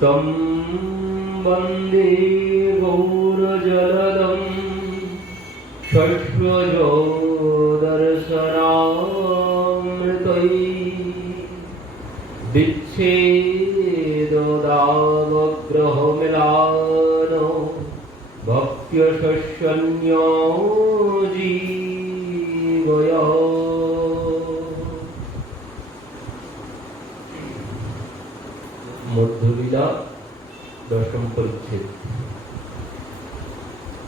तं वन्दे गौरजलदं शश्वजोदर्शनामृतैः विच्छेददावग्रहमिलानो भक्त्यशस्यन्यो जीवया। মধ্যলীলা দশম পরিচ্ছেদ।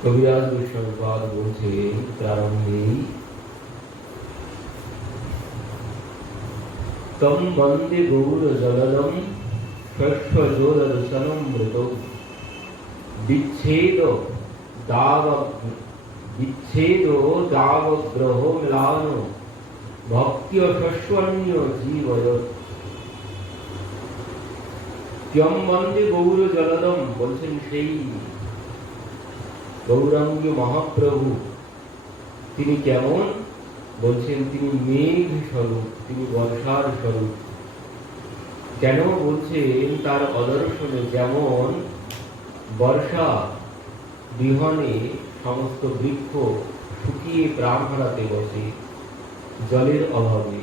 কবিরাজ গোস্বামীপাদ বলছেন প্রারম্ভেই, তম বন্দে গৌর জলদম শস্যজোদর্শনম মৃত বিচ্ছেদ দাবগ্রহ মিলানো ভক্ত্য শস্যন্য জীবয়। ত্যম বন্দে গৌর জলদম বলছেন সেই গৌরাঙ্গ মহাপ্রভু। তিনি কেমন? বলছেন তিনি মেঘ স্বরূপ, তিনি বর্ষার স্বরূপ। কেন বলছেন? তার অদর্শনে যেমন বর্ষা বিহনে সমস্ত বৃক্ষ শুকিয়ে প্রাণ হারাতে বসে জলের অভাবে,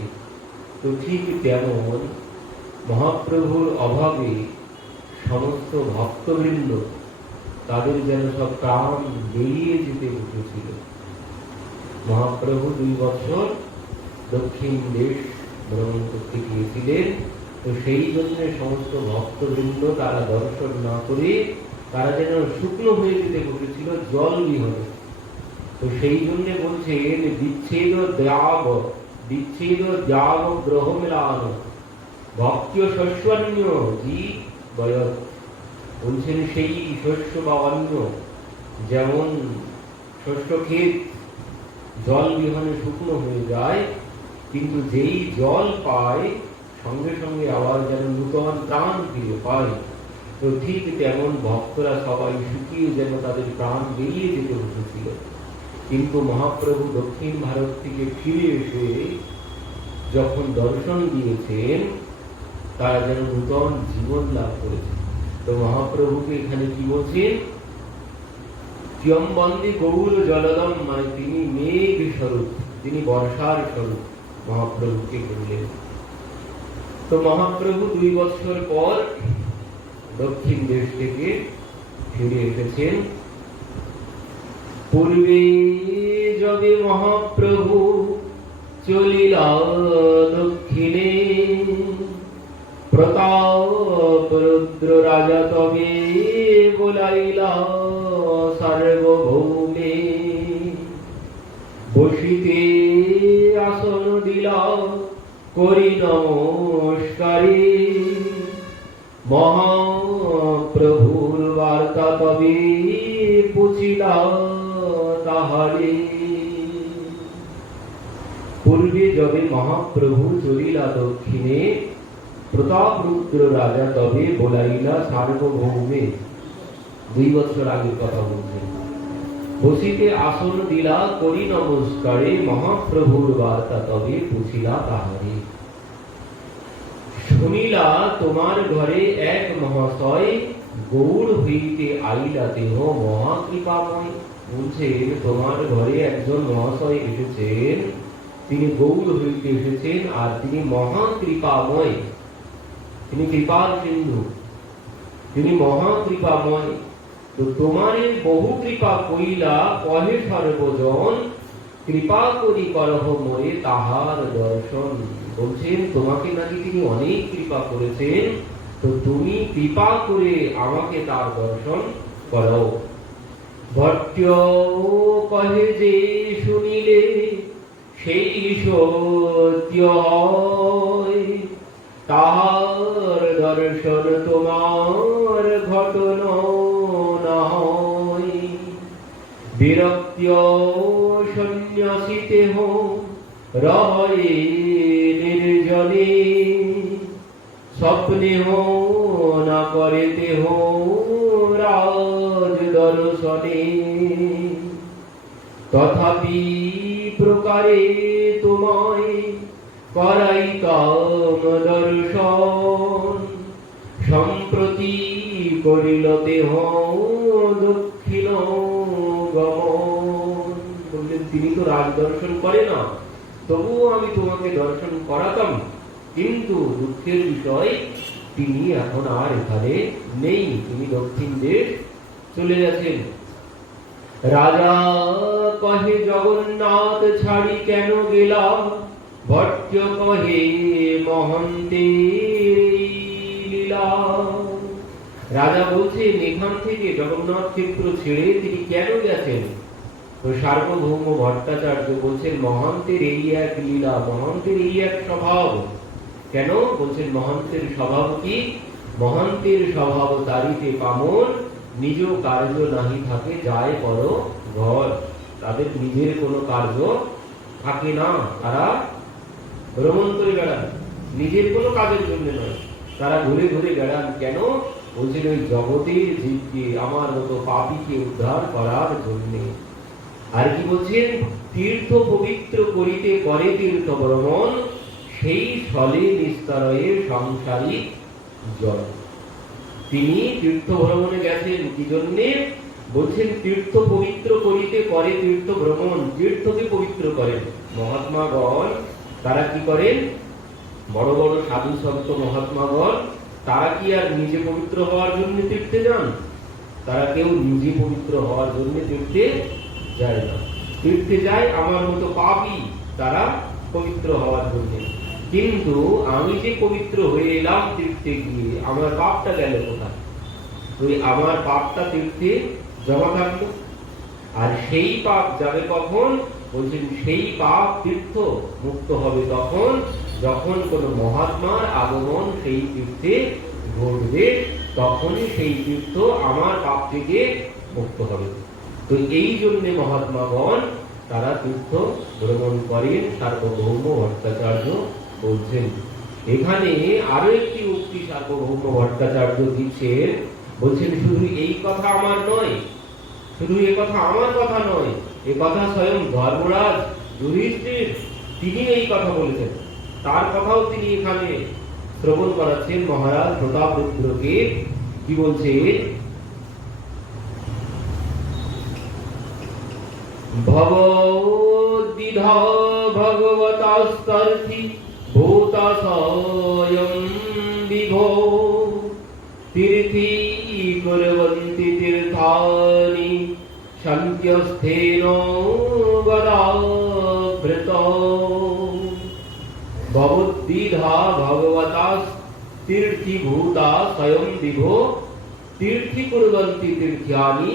তো ঠিক তেমন মহাপ্রভুর অভাবে সমস্ত ভক্তবৃন্দ তাদের যেন সব প্রাণ বেরিয়ে যেতে উঠেছিল। মহাপ্রভু 2 বছর দক্ষিণ দেশ ভ্রমণ করতে গিয়েছিলেন, তো সেই জন্য সমস্ত ভক্তবৃন্দ তারা দর্শন না করে তারা যেন শুকনো হয়ে যেতে উঠেছিল জল বিহনে। তো সেই জন্য বলছেন বিচ্ছেদ দ্যাব গ্রহ মিলানো ভক্ত্য শস্যন্য জীবয়। বলছেন সেই শস্য বা অন্য, যেমন শস্য ক্ষেত জল বিহনে শুকনো হয়ে যায়, কিন্তু যেই জল পায় সঙ্গে সঙ্গে আবার যেন নূতন প্রাণ ফিরে পায়, তো ঠিক তেমন ভক্তরা সবাই শুকিয়ে যেন তাদের প্রাণ বেরিয়ে যেতে উঠেছিল। কিন্তু মহাপ্রভু দক্ষিণ ভারত থেকে ফিরে এসে যখন দর্শন দিয়েছেন, তারা যেন নূতন জীবন লাভ করেছে। তো মহাপ্রভুকে এখানে কি বলছেন? ত্যম বন্দে গৌর জলদম, মানে তিনি মেঘ স্বরূপ, তিনি বর্ষার স্বরূপ মহাপ্রভুকে বললেন। তো মহাপ্রভু 2 বছর পর দক্ষিণ দেশ থেকে ফিরে এসেছেন। পূর্বে যবে মহাপ্রভু চলিলা দক্ষিণে, প্রতাপ রুদ্র রাজা তবে বলাইলা সার্বভৌমে, বসিতে আসন দিলা করি নমস্কারে, মহাপ্রভুর বার্তা তবে পুছিলা তাহারে। পূর্বে যবে মহাপ্রভু চলিলা দক্ষিণে, প্রতাপ রুদ্র রাজা তবে বলাইলা সার্বভৌমে। 2 বছর আগের কথা বলছেন। বসিতে আসন দিলা করি নমস্কারে, মহাপ্রভুর বার্তা তবে পুছিলা তাহারে। শুনিলা তোমার ঘরে এক মহাশয়, গৌড় হইতে আইলা দেহ মহাকৃপাময়। বলছেন তোমার ঘরে একজন মহাশয় এসেছেন, তিনি গৌড় হইতে এসেছেন, আর তিনি মহাকৃপাময়, তিনি কৃপার সিন্ধু, তিনি মহাকৃপাময়। তো তোমারে বহু কৃপা কইলা কহে সর্বজন, কৃপা করি করহ মোরে তাহার দর্শন। বলছেন তোমাকে নাকি তিনি অনেক কৃপা করেছেন, তো তুমি কৃপা করে আমাকে তার দর্শন করো। ভট্ট কহে যে শুনিলে সেই সত্য হয়, তাহার দর্শন তোমার ঘটন না হয়। বিরক্ত সন্ন্যাসিতে হো রয়ে নির্জনে, স্বপ্নে হো না করেতে হো রাজ দর্শনে। তথাপি প্রকারে তোমায় করাইতাম দর্শন, সম্প্রতি করিল দেহ দক্ষিণ গমন। বললেন তিনি তো রাজ দর্শন করে না, তবুও আমি তোমাকে দর্শন করাতাম, কিন্তু দুঃখের বিষয় তিনি এখন আর এখানে নেই, তিনি দক্ষিণ দেশ চলে গেছেন। রাজা কহে জগন্নাথ ছাড়ি কেন গেলা, ভট্ট কহে মহন্তের লীলা। রাজা বলছেন এখান থেকে জগন্নাথ ক্ষেত্র ছেড়ে তিনি কেন গেছেন? তো সার্বভৌম ভট্টাচার্য বলছেন মহান্তের এই এক লীলা, মহান্তের এই এক স্বভাব। কেন বলছেন মহান্তের স্বভাব কি? মহান্তের স্বভাব তারিতে পামন, নিজ কার্য নাহি থাকে যায় পর ঘর। তাদের নিজের কোনো কার্য থাকে না, তারা ভ্রমণ করে বেড়ান, নিজের কোনো কাজের জন্য নয়, তারা ঘুরে ঘুরে বেড়ান। কেন বলছেন? ওই জগতের জীবকে, আমার মতো পাপীকে উদ্ধার করার জন্য। আর কি বলছেন? তীর্থ পবিত্র করিতে করে তীর্থ ভ্রমণ, সেই স্থলে নিস্তারয়ে সংসারিক জল। তিনি তীর্থ ভ্রমণে গেছেন কি জন্যে? বলছেন তীর্থ পবিত্র করিতে করে তীর্থ ভ্রমণ, তীর্থকে পবিত্র করেন মহাত্মাগণ। তারা কি করেন? বড় বড় সাধু সন্ত মহাত্মাগণ তারা কি আর নিজে পবিত্র হওয়ার জন্য তীর্থে যান? তারা কেউ নিজে পবিত্র হওয়ার জন্য তীর্থে যায় না। তীর্থে যায় আমার মতো পাপী, তারা পবিত্র হওয়ার জন্য। কিন্তু আমি যে পবিত্র হয়ে এলাম তীর্থে গিয়ে, আমার পাপটা গেল কোথায়? ওই আমার পাপটা তীর্থে জমা থাকলো। আর সেই পাপ যাবে কখন? বলছেন সেই পাপ তীর্থ মুক্ত হবে তখন, যখন কোন মহাত্মার আগমন সেই তীর্থে ঘটবে, তখনই সেই তীর্থ আমার পাপ থেকে মুক্ত হবে। তো এই জন্য মহাত্মাগণ তারা তীর্থ ভ্রমণ করেন, সার্বভৌম ভট্টাচার্য বলছেন। এখানে আরো একটি উক্তি সার্বভৌম ভট্টাচার্য দিচ্ছেন, বলছেন শুধু এই কথা আমার নয়, শুধু এ কথা আমার কথা নয়, এ কথা স্বয়ং ধর্মরাজ যুধিষ্ঠির তিনি এই কথা বলেছেন, তার কথাও তিনি এখানে শ্রবণ করাচ্ছেন মহারাজ প্রতাপরুদ্রকে। কি বলছে? ভবদ্বিধা ভগবতাস্তর্থি ভূতা স্বয়ং বিভো, তীর্থি কুর্বন্তি তীর্থানি শান্ত্যস্থেন গদাভৃত। ভবদ্বিধা ভগবতা তীর্থি ভূতা স্বয়ং বিভো, তীর্থি কুর্বন্তি তীর্থানি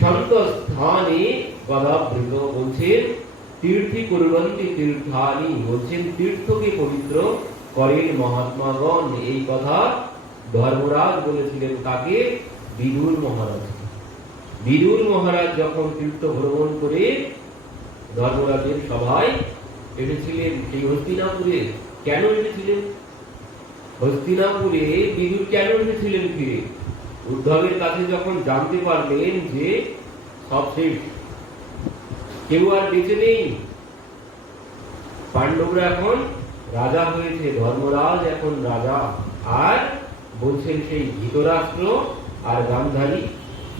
শান্ত্যস্থানে গদাভৃত। বলছেন তীর্থি কুর্বন্তি তীর্থানি, বলছেন তীর্থকে পবিত্র করেন মহাত্মাগণ। এই কথা ধর্মরাজ বলেছিলেন কাকে? বিদুর মহারাজ। বিদুর মহারাজ যখন তীর্থ ভ্রমণ করে ধর্মরাজের সভায় এসেছিলেন সেই হস্তিনাপুরে। কেন এসেছিলেন হস্তিনাপুরে? বিদুর কেন এসেছিলেন ফিরে? উদ্ধবের কাছে যখন জানতে পারলেন যে সব শেষ, কেউ আর বেঁচে নেই, পাণ্ডবরা এখন রাজা হয়েছে, ধর্মরাজ এখন রাজা, আর বলছেন সেই ধৃতরাষ্ট্র আর গান্ধারী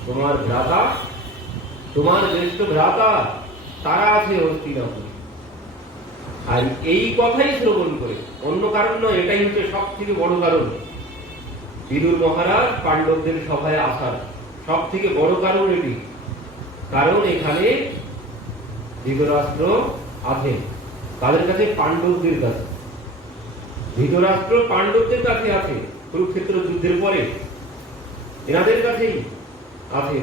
তোমার ভ্রাতা, তোমার জ্যেষ্ঠ ভ্রাতা, তারা আছে হস্তিনাপুরে। আর এই কথাই শ্রবণ করে, অন্য কারণ নয়, এটাই হচ্ছে সব থেকে বড় কারণ। বিদুর মহারাজ পাণ্ডবদের সভায় আসার সব থেকে বড় কারণ এটি। কারণ এখানে ধৃতরাষ্ট্র আছেন, তাদের কাছে? পাণ্ডবদের কাছে। ধৃতরাষ্ট্র পাণ্ডবদের কাছে আছে, কুরুক্ষেত্র যুদ্ধের পরে এনাদের কাছেই আছে।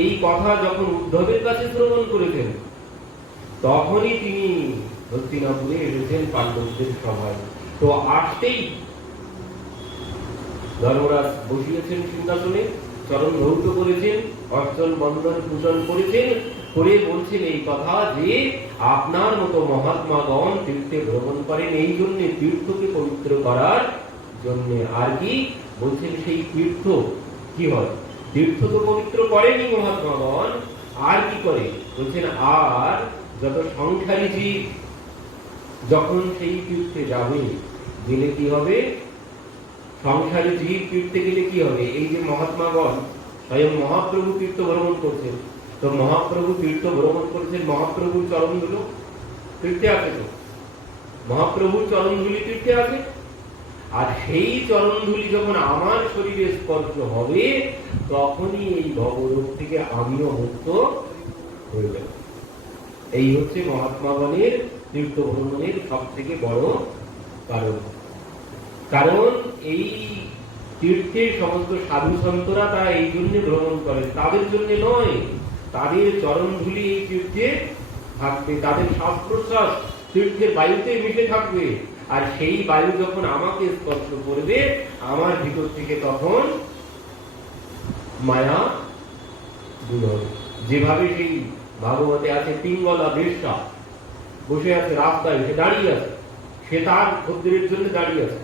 এই কথা যখন উদ্ধবের কাছে শ্রবণ করেছেন, তখনই তিনি হস্তিনাপুরে এসেছেন পাণ্ডবদের সভায়। তো আসতেই ধর্মরাজ বসিয়েছেন সিংহাসনে, চরণ ধৌত করেছেন, অর্চন বন্দন পূজন করেছেন, করে বলছেন এই কথা যে আপনার মতো মহাত্মাগণ তীর্থে ভ্রমণ করেন এই জন্য, তীর্থকে পবিত্র করার জন্য। আর কি বলছেন? সেই তীর্থ কি হয়? তীর্থ তো পবিত্র করেনি মহাত্মাগণ, আর কি করে? বলছেন আর যত সংসারী জীব যখন সেই তীর্থে যাবে, গেলে কি হবে? সংসারে জীব তীর্থে গেলে কি হবে? এই যে মহাত্মাগণ স্বয়ং মহাপ্রভু তীর্থ ভ্রমণ করছেন, তো মহাপ্রভু তীর্থ ভ্রমণ করেছেন, মহাপ্রভুর চরণগুলো তীর্থে আছে, তো মহাপ্রভুর চরণধুলি তীর্থে আছে। আর সেই চরণধুলি যখন আমার শরীরে স্পর্শ হবে, তখনই এই ভবরোগ থেকে আমিও মুক্ত হয়ে যাব। এই হচ্ছে মহাত্মাগণের তীর্থ ভ্রমণের সব থেকে বড় কারণ। কারণ এই তীর্থের সমস্ত সাধু সন্তরা তারা এই জন্য ভ্রমণ করেন, তাদের জন্য নয়। তাদের চরণধুলি এই তীর্থে থাকবে, তাদের শ্বাস প্রশ্বাস তীর্থের বায়ুতে মিশে থাকবে। আর সেই বায়ু যখন আমাকে স্পর্শ করবে, আমার ভিতর থেকে তখন মায়া দূর হবে। যেভাবে সেই ভাগবতে আছে, পিঙ্গলা বেশ্যা বসে আছে রাস্তায়, সে দাঁড়িয়ে আছে, সে তার খদ্দেরের জন্য দাঁড়িয়ে আছে,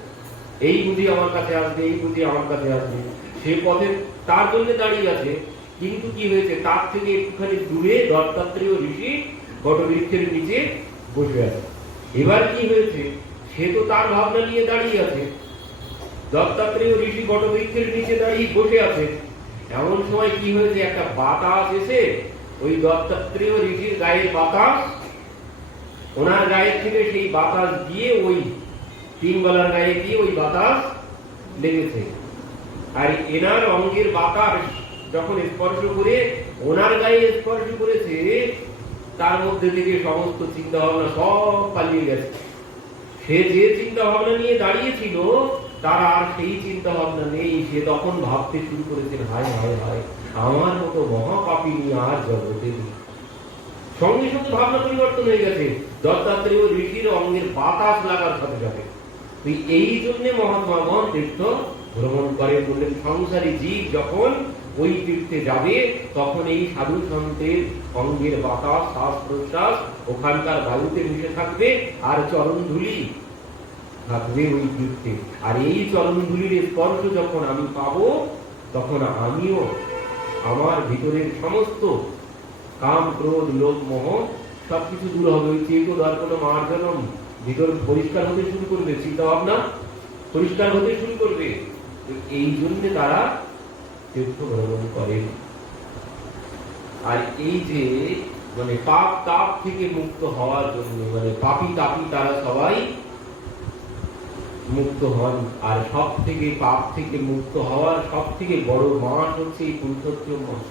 এই বুঝি আমার কাছে আসবে, এই বুঝি আমার কাছে আসবে, সে পথে তার জন্য দাঁড়িয়ে আছে। কিন্তু কি হয়েছে, তার থেকে একটুখানি দূরে দত্তাত্রেয় ঋষি বটবৃক্ষের নিচে বসে আছে। এবার কি হয়েছে, সে তো তার ভাবনা নিয়ে দাঁড়িয়ে আছে, দত্তাত্রেয় ঋষি বটবৃক্ষের নিচে দাঁড়িয়ে বসে আছে। এমন সময় কি হয়েছে, একটা বাতাস এসে ওই দত্তাত্রেয় ঋষির গায়ের বাতাস, ওনার গায়ের থেকে সেই বাতাস গিয়ে ওই পিঙ্গলার গায়ে গিয়ে ওই বাতাস লেগেছে। আর এনার অঙ্গের বাতাস যখন স্পর্শ করে ওনার গায়ে স্পর্শ করেছে, তার মধ্যে থেকে সমস্ত চিন্তা ভাবনা সব পালিয়ে গেছে। সে যে চিন্তা ভাবনা নিয়ে দাঁড়িয়েছিল, তার আর সেই চিন্তা ভাবনা নেই। সে তখন ভাবতে শুরু করেছেন, হায় হায় হায়, আমার মতো মহাপাপিনী আর জগতে নেই। সঙ্গে সঙ্গে ভাবনা পরিবর্তন হয়ে গেছে, দত্তাত্রেয় ঋষির অঙ্গের বাতাস লাগার সাথে সাথে। এই জন্য মহাত্মাগণ তীর্থ ভ্রমণ করে। বললেন, সংসারী জীব যখন ওই তীর্থে যাবে, তখন এই সাধু সন্তের অঙ্গের বাতাস, শ্বাস প্রশ্বাস ওখানকার বায়ুতে মিশে থাকবে, আর চরণধুলি থাকবে ওই তীর্থে। আর এই চরণধুলির স্পর্শ যখন আমি পাবো, তখন আমিও আমার ভিতরের সমস্ত কাম, ক্রোধ, লোভ, মোহ সবকিছু দূর হবে। ওই চেতো দর্পণ মার্জনম, ভিতর পরিষ্কার হতে শুরু করবে, চিন্তা ভাবনা পরিষ্কার হতে শুরু করবে। এই জন্য তারা তীর্থ ভ্রমণ করেন। আর এই যে মানে পাপ তাপ থেকে মুক্ত হওয়ার জন্য, মানে পাপি তাপি তারা সবাই মুক্ত হন। আর সব থেকে পাপ থেকে মুক্ত হওয়ার সব থেকে বড় মাস হচ্ছে এই পুরুষোত্তম মাস।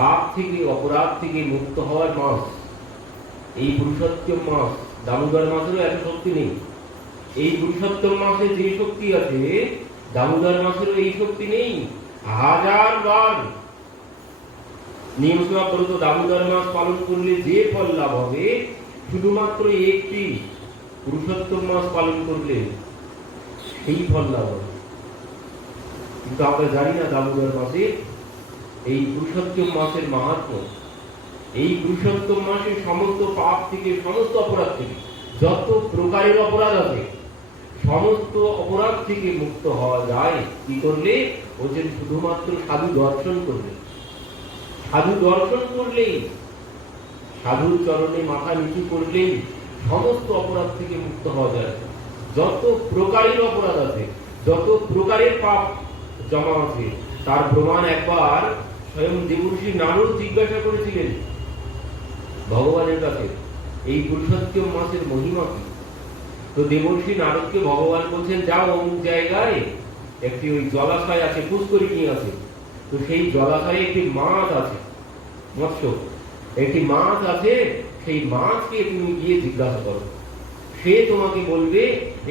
পাপ থেকে, অপরাধ থেকে মুক্ত হওয়ার মাস এই পুরুষোত্তম মাস। দামোদর মাসেরও এত শক্তি নেই। এই পুরুষোত্তম মাসে যে শক্তি আছে, দামোদর মাসেরও এই শক্তি নেই। 1000 বার নিয়মসভা ব্রত দামোদর মাস পালন করলে যে ফল লাভ হবে, শুধুমাত্র একটি পুরুষোত্তম মাস পালন করলে সেই ফল লাভ হবে। কিন্তু আমরা জানি না দামোদর মাসে এই পুরুষোত্তম মাসের মাহাত্ম্য। এই পুরুষোত্তম মাসে সমস্ত পাপ থেকে, সমস্ত অপরাধ থেকে, যত প্রকারের অপরাধ আছে, সমস্ত অপরাধ থেকে মুক্ত হওয়া যায় কি করলে? বলছেন শুধুমাত্র সাধু দর্শন করলে। সাধু দর্শন করলেই, সাধুর চরণে মাথা নিচু করলেই সমস্ত অপরাধ থেকে মুক্ত হওয়া যায়। যত প্রকারের অপরাধ আছে, যত প্রকারের পাপ জমা আছে, তার প্রমাণ একবার স্বয়ং দেবর্ষি নারদ জিজ্ঞাসা করেছিলেন ভগবানের কাছে, এই পুরুষোত্তম মাসের মহিমা কি? তো দেবর্ষি নারদকে ভগবান বলছেন, যাও অমুক জায়গায় একটি ওই জলাশয় আছে, পুষ্করিণী আছে, তো সেই জলাশয়ে একটি মাছ আছে, মৎস্য একটি মাছ আছে, সেই মাছকে তুমি গিয়ে জিজ্ঞাসা করো, সে তোমাকে বলবে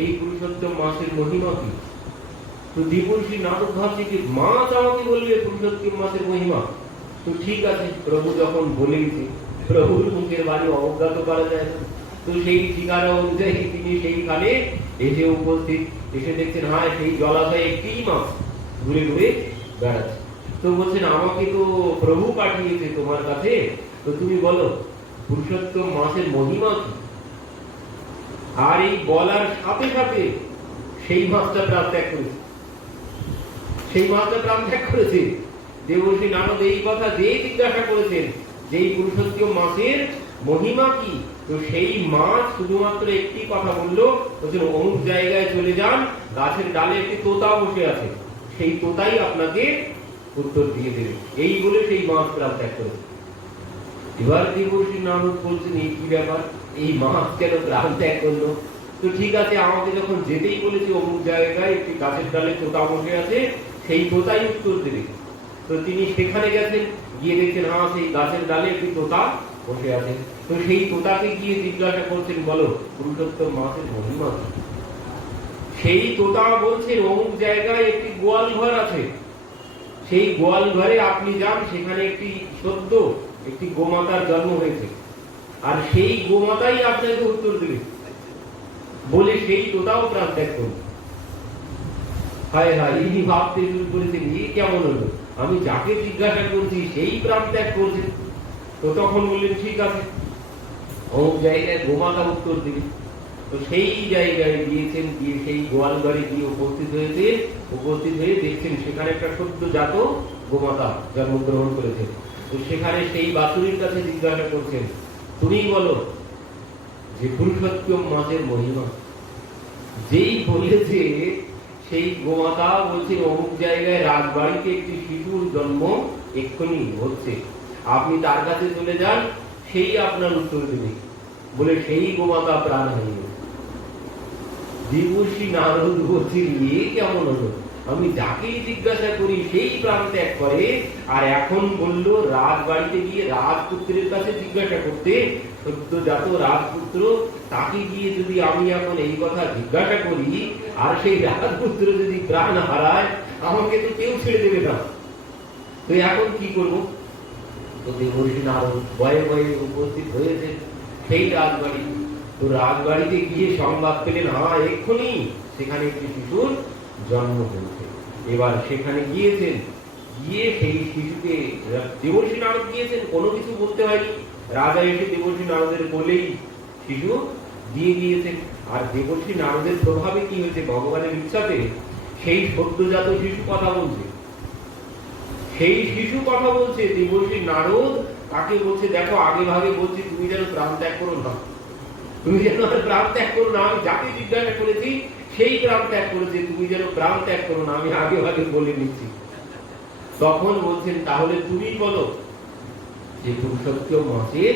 এই পুরুষোত্তম মাসের মহিমা কি। তো দেবর্ষি নারদ ভাবছে যে মাছ আমাকে বলবে পুরুষোত্তম মাসের মহিমা। তো ঠিক আছে, প্রভু যখন বলে গেছে, প্রভুর মুখের বাণী অবজ্ঞা তো করা যায় না। তো সেই ঠিকানা অনুযায়ী তিনি সেইখানে এসে উপস্থিত, এসে দেখছেন হ্যাঁ সেই জলাশয়ে একটি মাছ ঘুরে ঘুরে বেড়াচ্ছে। তো বলছেন, আমাকে তো প্রভু পাঠিয়েছে তোমার কাছে, তো তুমি বলো পুরুষোত্তম মাসের মহিমা কি। আর এই বলার সাথে সাথে সেই মাছটা প্রাণ ত্যাগ করেছে, সেই মাছটা প্রাণ ত্যাগ করেছে। দেবর্ষি নারদ এই কথা যেই জিজ্ঞাসা করেছেন যে এই পুরুষোত্তম মাসের মহিমা কি, তো সেই মাছ শুধুমাত্র একটি কথা বললো, বলছেন অমুক জায়গায় চলে যান, গাছের ডালে একটি তোতা বসে আছে, সেই তোতাই আপনাকে উত্তর দিয়ে দেবে। এই বলে সেই মাছ প্রাণ ত্যাগ করেছে। এবার দেবর্ষি নারদ বলছেন এই কি ব্যাপার, এই মাছ কেন প্রাণ ত্যাগ করলো? তো ঠিক আছে, আমাকে যখন যেতেই বলেছে অমুক জায়গায় একটি গাছের ডালে তোতা বসে আছে, সেই তোতাই উত্তর দেবে। তো তিনি সেখানে গেছেন, গিয়ে দেখছেন হ্যাঁ সেই গাছের ডালে একটি তোতা বসে আছে। তো সেই তোতাকে গিয়ে জিজ্ঞাসা করছেন, বলো পুরুষোত্তম মাছের মহিমা কি? সেই তোতা বলছেন অমুক জায়গায় একটি গোয়াল ঘর আছে, সেই গোয়াল ঘরে আপনি যান, সেখানে একটি সদ্য একটি গোমাতার জন্ম হয়েছে, আর সেই গোমাতাই আপনাকে উত্তর দেবে বলে সেই তোতাও প্রাণ ত্যাগ করবে। হায় হায়, ইনি ভাবতে শুরু করেছেন এ কেমন হলো, আমি যাকে জিজ্ঞাসা করছি সেই প্রাণ ত্যাগ করছে। তো তখন বললেন ঠিক আছে, অমুক জায়গায় গোমাতা উত্তর দিবে। তো সেই জায়গায় গিয়েছেন, গিয়ে সেই গোয়াল ঘরে গিয়ে উপস্থিত হয়ে দেখছেন সেখানে একটা সদ্যজাত গোমাতা জন্মগ্রহণ করেছে। তো সেখানে সেই বাছুরির কাছে জিজ্ঞাসা করছেন, তুমি বলো যে পুরুষোত্তম মাছের মহিমা। যেই বলেছে সেই গোমাতা বলছেন অমুক জায়গায় রাজবাড়িতে একটি শিশুর জন্ম এক্ষুনি হচ্ছে, আপনি তার কাছে চলে যান, সেই আপনার উত্তর দেবে বলে সেই গোমাতা প্রাণ হারিয়ে। দেবর্ষি নারদ বলছেন এ কেমন হলো, আমি যাকেই জিজ্ঞাসা করি সেই প্রাণ ত্যাগ করে, আর এখন বললো রাজবাড়িতে গিয়ে রাজপুত্রের কাছে জিজ্ঞাসা করতে, সদ্যজাত রাজপুত্র, তাকে গিয়ে যদি আমি এখন এই কথা জিজ্ঞাসা করি আর সেই রাজপুত্র যদি প্রাণ হারায়, আমাকে তো কেউ ছেড়ে দেবে না, তো এখন কি করবো? তো দেবর্ষি নারদ ভয়ে ভয়ে উপস্থিত হয়েছে সেই রাজবাড়ি। তো রাজবাড়িতে গিয়ে সংবাদ পেলেন হ্যাঁ এক্ষুনি সেখানে একটি শিশুর জন্ম হয়েছে। এবার সেখানে গিয়েছেন, গিয়ে সেই শিশুকে দেবর্ষি নারদ গিয়েছেন, কোনো কিছু বলতে হয়নি, রাজা এসে দেবর্ষি নারদের বলেই শিশু দিয়ে গিয়েছেন। আর দেবর্ষি নারদের প্রভাবে কি হয়েছে, ভগবানের ইচ্ছাতে সেই সদ্যজাত শিশু কথা বলছে, সেই শিশু কথা বলছে। দেবর্ষি নারদ তাকে বলছে, দেখো আগে ভাগে বলছি তুমি যেন প্রাণ ত্যাগ করো না, তুমি যেন প্রাণ ত্যাগ করো না, আমি যাকে জিজ্ঞাসা করেছি সেই প্রাণ ত্যাগ করেছে, তুমি যেন প্রাণ ত্যাগ করো না, আমি আগে ভাগে বলে নিচ্ছি। তখন বলছেন তাহলে তুমি বলো যে পুরুষোত্তম মাছের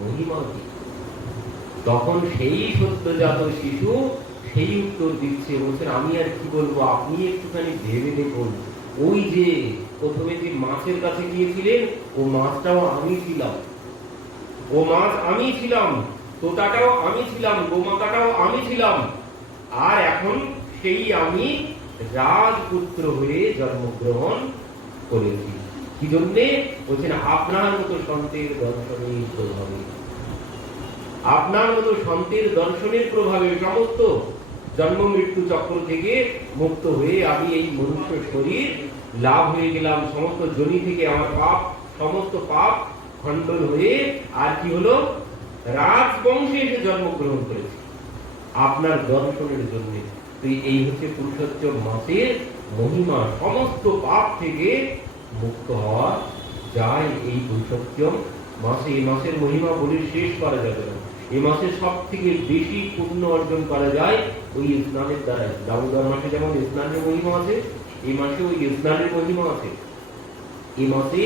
মহিমা কি? তখন সেই সদ্যজাত শিশু সেই উত্তর দিচ্ছে, বলছেন আমি আর কি বলবো, আপনি একটুখানি ভেবে দেখুন, ওই যে প্রথমে যে মাছের কাছে গিয়েছিলেন ও মাছটাও আমি ছিলাম, ও মাছ আমি ছিলাম, তোতাটাও আমি ছিলাম, গোমাতাটাও আমি ছিলাম, আর এখন সেই আমি রাজপুত্র হয়ে জন্মগ্রহণ করেছি। কি জন্যে? বলছেন আপনার মতো সন্তের দর্শনের প্রভাবে, আপনার মতো সন্তের দর্শনের প্রভাবে সমস্ত জন্ম মৃত্যু চক্র থেকে মুক্ত হয়ে আমি এই মনুষ্য শরীর লাভ হয়ে গেলাম, সমস্ত জনি থেকে আমার পাপ, সমস্ত পাপ খণ্ডন হয়ে আর কি হলো, রাজবংশে এসে জন্মগ্রহণ করেছে আপনার দর্শনের জন্য। তো এই হচ্ছে পুরুষোত্তম মাসের মহিমা, সমস্ত পাপ থেকে মুক্ত হওয়া যায় এই পুরুষোত্তম মাসে। এই মাসের মহিমা বলে শেষ করা যাবে না। এই মাসে সব থেকে বেশি পুণ্য অর্জন করা যায় ওই স্নানের দ্বারাই। দামোদর মাসে যেমন স্নানের মহিমা আছে, এই মাসে ওই স্নানের মহিমা আছে। এই মাসে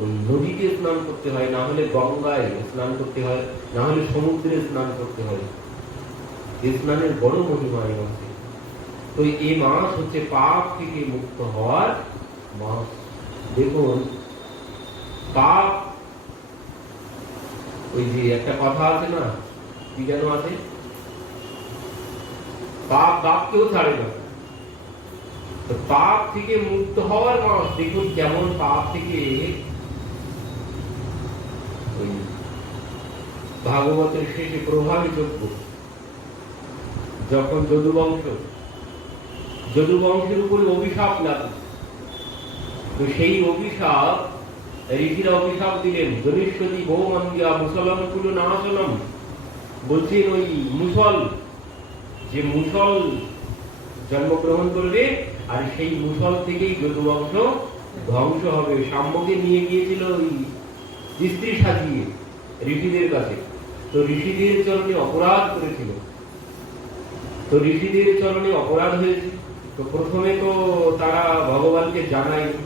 ওই নদীতে স্নান করতে হয়, না হলে গঙ্গায় স্নান করতে হয়, না হলে সমুদ্রে স্নান করতে হয়। স্নানের বড় মহিমা এই মাসে। তো এই মাস হচ্ছে পাপ থেকে মুক্ত হওয়ার মাস। দেখুন পাপ, ওই যে একটা কথা আছে না, কি যেন আছে, পাপ বাপকেও ছাড়ে না। তো পাপ থেকে মুক্ত হওয়ার মাস। দেখুন কেমন পাপ থেকে, ওই ভাগবতের শেষে প্রভাবিত যখন যদুবংশের উপরে অভিশাপ লাগলো, তো সেই অভিশাপ ঋষিরা অভিশাপ দিলেন, জনিষ্যতি বহুমন্দিয়া মুসলম কুল নাচলম। বলছেন ওই মুসল, যে মুসল জন্মগ্রহণ করবে আর সেই মুসল থেকেই যদুবংশ ধ্বংস হবে। সাম্যকে নিয়ে গিয়েছিল ওই স্ত্রী সাজিয়ে ঋষিদের কাছে, তো ঋষিদের চরণে অপরাধ করেছিল, তো ঋষিদের চরণে অপরাধ হয়েছে। তো প্রথমে তো তারা ভগবানকে জানায়নি,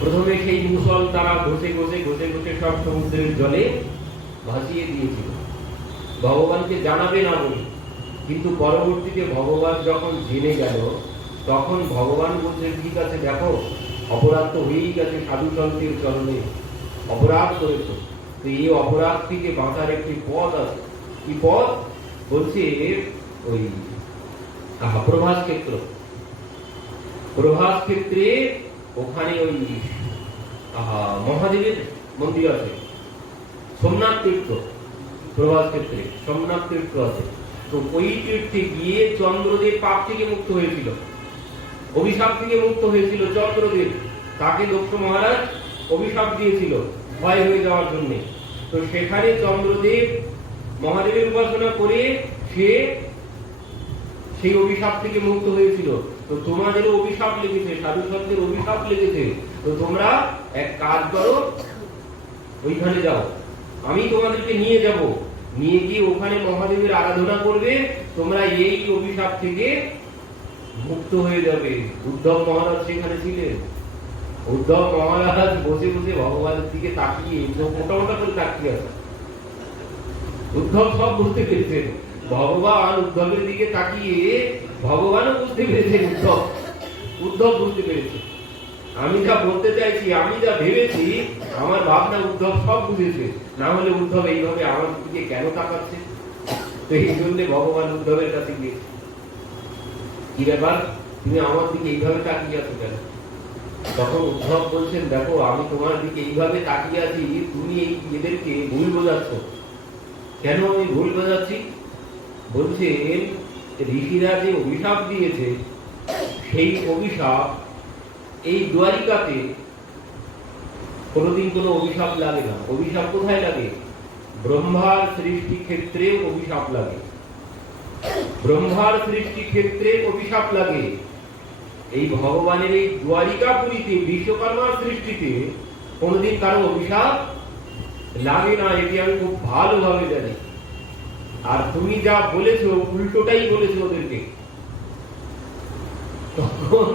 প্রথমে সেই মুসল তারা ঘষে ঘষে ঘষে ঘষে সব সমুদ্রের জলে ভাসিয়ে দিয়েছিল, ভগবানকে জানাবে না বলে। কিন্তু পরবর্তীতে ভগবান যখন জেনে গেল, তখন ভগবান বলছেন, ঠিক আছে দেখো, অপরাধ তো হয়েই গেছে, সাধু সন্তের চরণে অপরাধ করেছ, তো এই অপরাধ থেকে বাঁচার একটি পথ আছে। কি পথ? বলছে ওই প্রভাস ক্ষেত্র, প্রভাস ক্ষেত্রে ওখানে ওই মহাদেবের মন্দির আছে, সোমনাথ তীর্থ, প্রভাস ক্ষেত্রে সোমনাথ তীর্থ আছে। তো ওই তীর্থে গিয়ে চন্দ্রদেব পাপ থেকে মুক্ত হয়েছিল, অভিশাপ থেকে মুক্ত হয়েছিল চন্দ্রদেব। তাকে দক্ষ মহারাজ অভিশাপ দিয়েছিল ভয় হয়ে যাওয়ার জন্য। তো সেখানে চন্দ্রদেব মহাদেবের উপাসনা করে সে সেই অভিশাপ থেকে মুক্ত হয়েছিল। তো তোমাদেরও অভিশাপ লেগেছে, সাধু সন্তের অভিশাপ লেগেছে, তো তোমরা এক কাজ করো, ওইখানে যাও, আমি তোমাদেরকে নিয়ে যাব, নিয়ে গিয়ে ওখানে মহাদেবের আরাধনা করবে, তোমরা এই অভিশাপ থেকে মুক্ত হয়ে যাবে। উদ্ধব মহারাজ সেখানে ছিলেন। উদ্ধব মহারাজ বসে বসে ভগবানের দিকে তাকিয়ে মোটা মোটা করে তাকিয়ে আছে। উদ্ধব সব বুঝতে পেরেছেন, ভগবান উদ্ধবের দিকে তাকিয়ে, ভগবানও বুঝতে পেরেছেন, উদ্ধব বুঝতে পেরেছে। আমি যা বলতে চাইছি, আমি যা ভেবেছি, আমার ভাবনা উদ্ধব সব বুঝেছে, না হলে উদ্ধব এইভাবে আমার দিকে কেন তাকাচ্ছে? তো এই জন্য ভগবান উদ্ধবের কাছে গিয়েছে, কি ব্যাপার, তুমি আমার দিকে এইভাবে তাকিয়ে আছো কেন? তখন উদ্ধব বলছেন, দেখো আমি তোমার দিকে এইভাবে তাকিয়ে আছি, তুমি এই এদেরকে ভুল বোঝাচ্ছ। কেন আমি ভুল বোঝাচ্ছি? বলছেন, ঋষিরা যে অভিশাপ দিয়েছে, সেই অভিশাপ এই দ্বারিকাতে কোনোদিন কোনো অভিশাপ লাগে না। অভিশাপ কোথায় লাগে? ব্রহ্মার সৃষ্টি ক্ষেত্রে অভিশাপ লাগে, ব্রহ্মার সৃষ্টি ক্ষেত্রে অভিশাপ লাগে। এই ভগবানের এই দ্বারিকাপুরীতে বিশ্বকর্মার সৃষ্টিতে কোনোদিন কারো অভিশাপ লাগে না, এটি আমি খুব ভালোভাবে জানি। আর তুমি যা বলেছো উল্টোটাই বলেছো ওদেরকে। তখন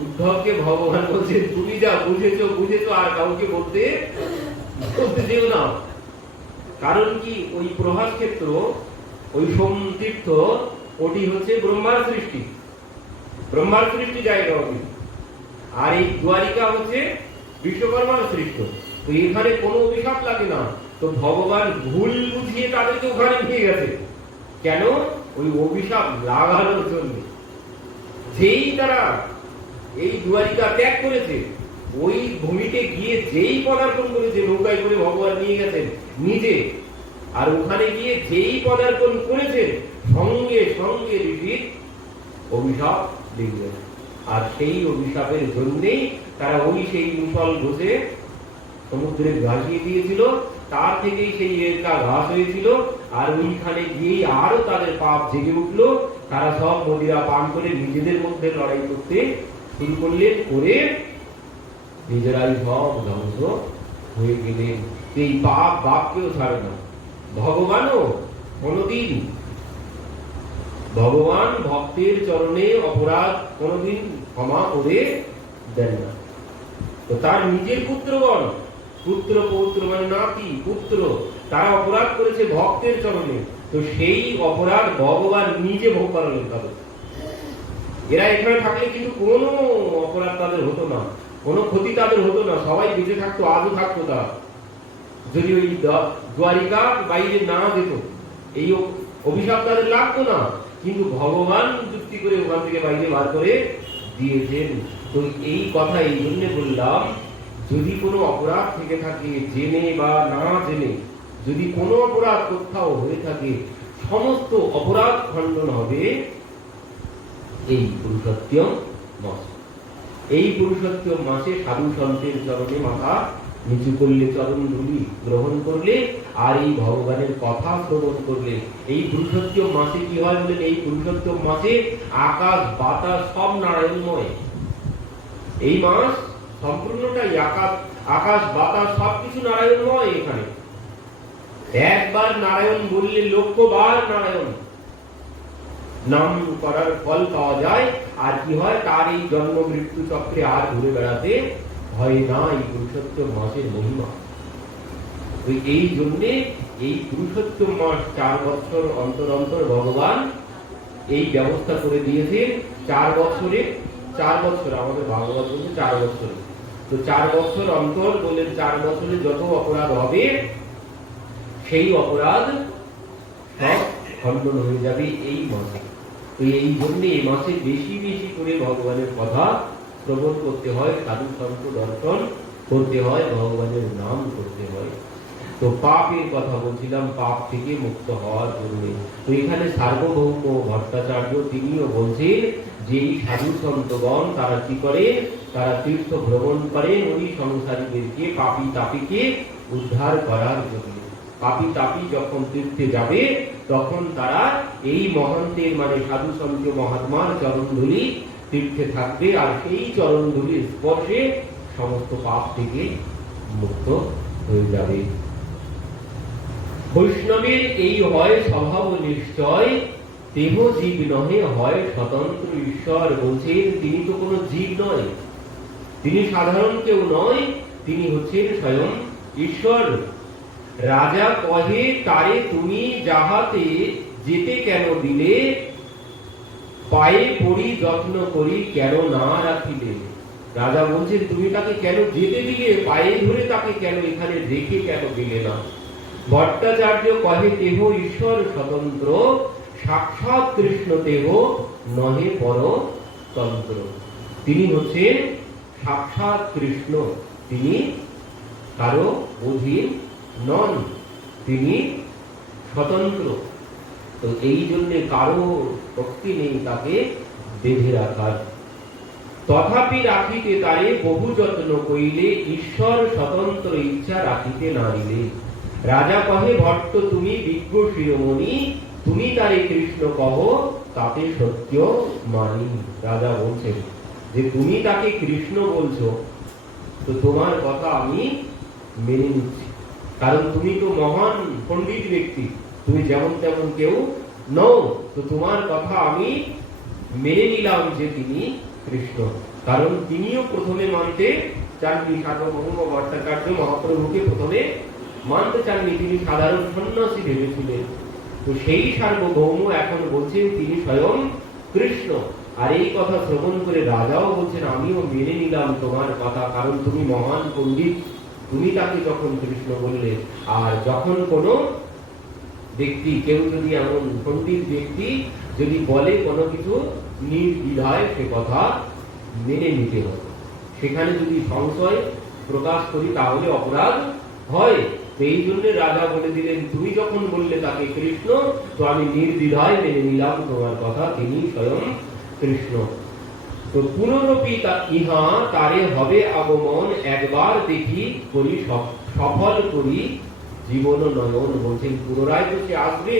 উদ্ধবকে ভগবান বলছেন, তুমি যা বুঝেছো বুঝেছো, আর কাউকে বলতে যেও না। কারণ কি, ওই প্রভাস ক্ষেত্র, ওই সোম তীর্থ, ওটি হচ্ছে ব্রহ্মার সৃষ্টি, ব্রহ্মার সৃষ্টি জায়গা ওটি। আর এই দ্বারিকা হচ্ছে বিশ্বকর্মার সৃষ্ট। তো এখানে কোনো অভিশাপ লাগে না। তো ভগবান ভুল বুঝিয়ে তাদেরকে ওখানে নিয়ে গেছে। কেন? ওই অভিশাপ লাগানোর জন্য। যেই তারা এই দ্বারিকা ত্যাগ করেছে, ওই ভূমিতে গিয়ে যেই পদার্পণ করেছে, নৌকায় করে ভগবান নিয়ে গেছেন নিজে, আর ওখানে গিয়ে যেই পদার্পণ করেছেন, সঙ্গে সঙ্গে ঋষির অভিশাপ লেগে গেছে। আর সেই অভিশাপের জন্যেই তারা ওই সেই মুসল ঘষে সমুদ্রে ভাসিয়ে দিয়েছিল, তার থেকেই সেই এরকা ঘাস হয়েছিল। আর ওইখানে গিয়েই আরো তাদের পাপ জেগে উঠলো। তারা সব মদিরা পান করে নিজেদের মধ্যে লড়াই করতে শুরু করলেন, করে নিজেরাই সব ধ্বংস হয়ে গেলেন। এই পাপ বাপকেও ছাড়ে না, ভগবানও কোনদিন, ভগবান ভক্তের চরণে অপরাধ কোনদিন ক্ষমা করে দেন না। তো তার নিজের পুত্রগণ, পুত্র পৌত্র মানে নাতি পুত্র, তারা অপরাধ করেছে ভক্তের চরণে, তো সেই অপরাধ ভগবান নিজে ভোগ করালেন তাদের। এরা এখানে থাকলে কিন্তু কোনো অপরাধ তাদের হতো না, কোনো ক্ষতি তাদের হতো না, সবাই বেঁচে থাকতো, আজও থাকতো তারা, যদি ওই দ্বারিকা বাইরে না যেত, এই অভিশাপ তাদের লাগতো না। কিন্তু ভগবান যুক্তি করে ওখান থেকে বাইরে বার করে দিয়েছেন। তো এই কথা এই জন্য বললাম, যদি কোনো অপরাধ থেকে থাকে, জেনে বা না জেনে, যদি কোনো অপরাধ কোথাও হয়ে থাকে, সমস্ত অপরাধ খণ্ডন হবে এই পুরুষোত্তম মাসে। এই পুরুষোত্তম মাসে সাধু সন্তের চরণে মাথা নিচু করলে, চরণ ধুলি গ্রহণ করলে, আর এই ভগবানের কথা শ্রবণ করলে, এই পুরুষোত্তম মাসে কি হয় বলেন? এই পুরুষোত্তম মাসে আকাশ বাতাস সব নারায়ণময়। এই মাস সম্পূর্ণটাই আকাশ বাতাস সবকিছু নারায়ণময়। এখানে একবার নারায়ণ বললে লক্ষবার নারায়ণ নাম করার ফল পাওয়া যায়। আর কি হয়, তার এই জন্ম মৃত্যু চক্রে আর ঘুরে বেড়াতে হয় না। এই পুরুষোত্তম মাসের মহিমা। এই জন্যে এই পুরুষোত্তম মাস 4 বছর অন্তর অন্তর ভগবান এই ব্যবস্থা করে দিয়েছেন। 4 বছরে 4 বছর আমাদের ভাগবত বলছে 4 বছরে, তো 4 বছর অন্তর বললেন 4 বছরে যত অপরাধ হবে সেই অপরাধ সব খণ্ডন হয়ে যাবে এই মাসে। তো এই জন্য এই মাসে বেশি বেশি করে ভগবানের কথা শ্রবণ করতে হয়, সাধু সন্ত দর্শন করতে হয়, ভগবানের নাম করতে হয়। তো পাপের কথা বলছিলাম, পাপ থেকে মুক্ত হওয়ার জন্য। তো এখানে সার্বভৌম ভট্টাচার্য তিনিও বলছেন যে এই সাধু সন্তগণ তারা কি করে, তারা তীর্থ ভ্রমণ করেন ওই সংসারীদেরকে, পাপী তাপীকে উদ্ধার করার জন্য। পাপী তাপী যখন তীর্থে যাবে তখন তারা এই মহন্তের মানে সাধু সন্ত মহাত্মার চরণধূলি তীর্থে থাকবে, আর সেই চরণধূলির স্পর্শে সমস্ত পাপ থেকে মুক্ত হয়ে যাবে। বৈষ্ণবের এই হয় স্বভাব নিশ্চয়, দেহ জীব নহে হয় স্বতন্ত্র ঈশ্বর। বলছেন তিনি তো কোনো জীব নয়, তিনি সাধারণ কেউ নয়, তিনি হচ্ছেন স্বয়ং ঈশ্বর। রাজা কহে তারে তুমি যাহাতে যেতে কেন দিলে, পায়ে পড়ি যত্ন করি কেন না রাখিলে। রাজা বলছেন তুমি তাকে কেন যেতে দিলে, পায়ে ধরে তাকে কেন এখানে রেখে কেন দিলে না। ভট্টাচার্য কহে দেহ ঈশ্বর স্বতন্ত্র, সাক্ষাৎ কৃষ্ণ দেহ নহে পরতন্ত্র। তিনি হচ্ছেন সাক্ষাৎ কৃষ্ণ, তিনি কারো অধীন নন, তিনি স্বতন্ত্র। তো এই জন্য কারো শক্তি নেই তাকে বেঁধে রাখার। তথাপি রাখিতে তারে বহু যত্ন কইলে, ঈশ্বর স্বতন্ত্র ইচ্ছা রাখিতে নারিলে। রাজা কহে ভট্ট তুমি বিজ্ঞ শিরোমণি, তুমি তারে কৃষ্ণ কহ তাতে সত্য মানি। রাজা বলছেন যে তুমি তাকে কৃষ্ণ বলছো, তো তোমার কথা আমি মেনে নিচ্ছি, কারণ তুমি তো মহান পণ্ডিত ব্যক্তি, তুমি যেমন তেমন কেউ নও, তো তোমার কথা আমি মেনে নিলাম যে তিনি কৃষ্ণ। কারণ তিনিও প্রথমে মানতে চাননি, সার্বভৌম ভট্টাচার্য মহাপ্রভুকে প্রথমে মানতে চাননি, তিনি সাধারণ সন্ন্যাসী ভেবেছিলেন। তো সেই সার্বভৌম এখন বলছেন তিনি স্বয়ং কৃষ্ণ। আর এই কথা শ্রবণ করে রাজাও বলছেন আমিও মেনে নিলাম তোমার কথা, কারণ তুমি মহান পণ্ডিত, তুমি তাকে যখন কৃষ্ণ বললে। আর যখন কোনো ব্যক্তি, কেউ যদি এমন পণ্ডিত ব্যক্তি যদি বলে কোনো কিছু নির্দ্বিধায় সে কথা মেনে নিতে হবে। সেখানে যদি সংশয় প্রকাশ করি তাহলে অপরাধ হয়। এই জন্য রাজা বলে দিলেন তুমি যখন বললে তাকে কৃষ্ণ, তো আমি নির্দ্বিধায় মেনে নিলাম তোমার কথা, তিনি স্বয়ং কৃষ্ণ। তো পুনরপি ইহা তারে হবে আগমন, একবার দেখি করি সফল করি জীবন নয়ন। বলছেন পুনরায় তো সে আসবে,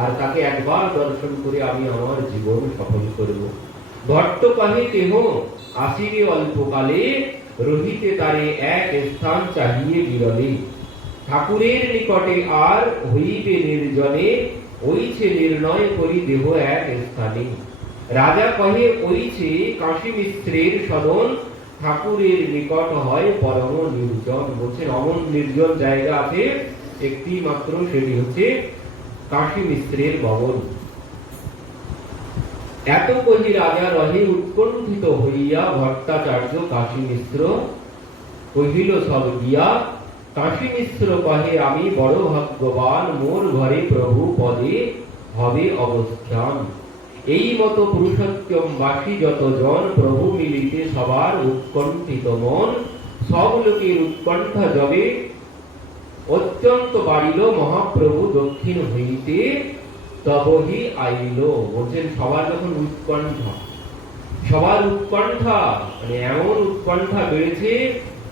আর তাকে একবার দর্শন করে আমি আমার জীবন সফল করব। ভট্ট কহে কেহ আসিবে অল্পকালে, রহিতে তারে এক স্থান চাহিয়ে বিরলে। ঠাকুরের নিকটে আর হইবে নির্জনে, ওইছে নির্ণয় করি দেহ এক স্থানে। রাজা কহে ওইছে কাশী মিশ্রের সদন, ঠাকুরের নিকট হয় পরম নির্জন। বলছেন অমন নির্জন জায়গা আছে একটি মাত্র, সেটি হচ্ছে কাশী মিশ্রের ভবন। এত কহি রাজা রহে উৎকণ্ঠিত হইয়া, ভট্টাচার্য কাশী মিশ্র কহিল সব গিয়া। কাশী মিশ্র কহে আমি বড় ভাগ্যবান, মোর ঘরে প্রভু পদে হবে অবস্থান। এই মতো পুরুষোত্তম বাসী যতজন, প্রভু মিলিতে সবার উৎকণ্ঠিত মন। সব লোকের উৎকণ্ঠা যবে অত্যন্ত বাড়িল, মহাপ্রভু দক্ষিণ হইতে তবহি আইল। বলছেন সবার যখন উৎকণ্ঠা, সবার উৎকণ্ঠা মানে এমন উৎকণ্ঠা বেড়েছে,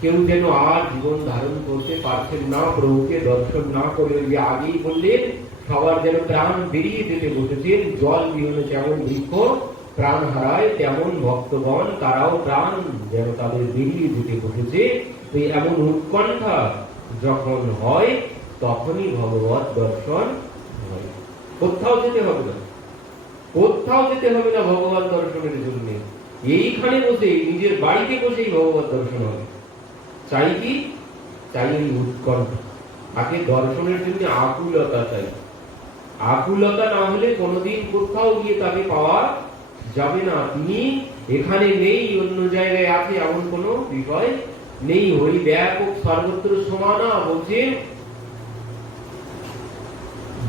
কেউ যেন আর জীবন ধারণ করতে পারছেন না, প্রভুকে দর্শন না করে। যে আগেই বললেন সবার যেন প্রাণ বেরিয়ে যেতে বসেছেন, জল বিহনে যেমন বৃক্ষ প্রাণ হারায়, তেমন ভক্তগণ তারাও প্রাণ যেন তাদের বেরিয়ে যেতে বসেছে। তো এমন উৎকণ্ঠা যখন হয়, তখনই ভগবত দর্শন হয়। কোথাও যেতে হবে না, কোথাও যেতে হবে না ভগবত দর্শনের জন্য। এইখানে বসে, নিজের বাড়িতে বসেই ভগবত দর্শন হবে। চাই কি? চাই ওই উৎকণ্ঠা। তাকে দর্শনের জন্য আকুলতা চাই। আকুলতা না হলে কোনোদিন কোথাও গিয়ে তাকে পাওয়া যাবে না। তিনি এখানে নেই, অন্য জায়গায় আছে, এমন কোনো বিষয় নেই। হরি ব্যাপক সর্বত্র সমানা বলছেন,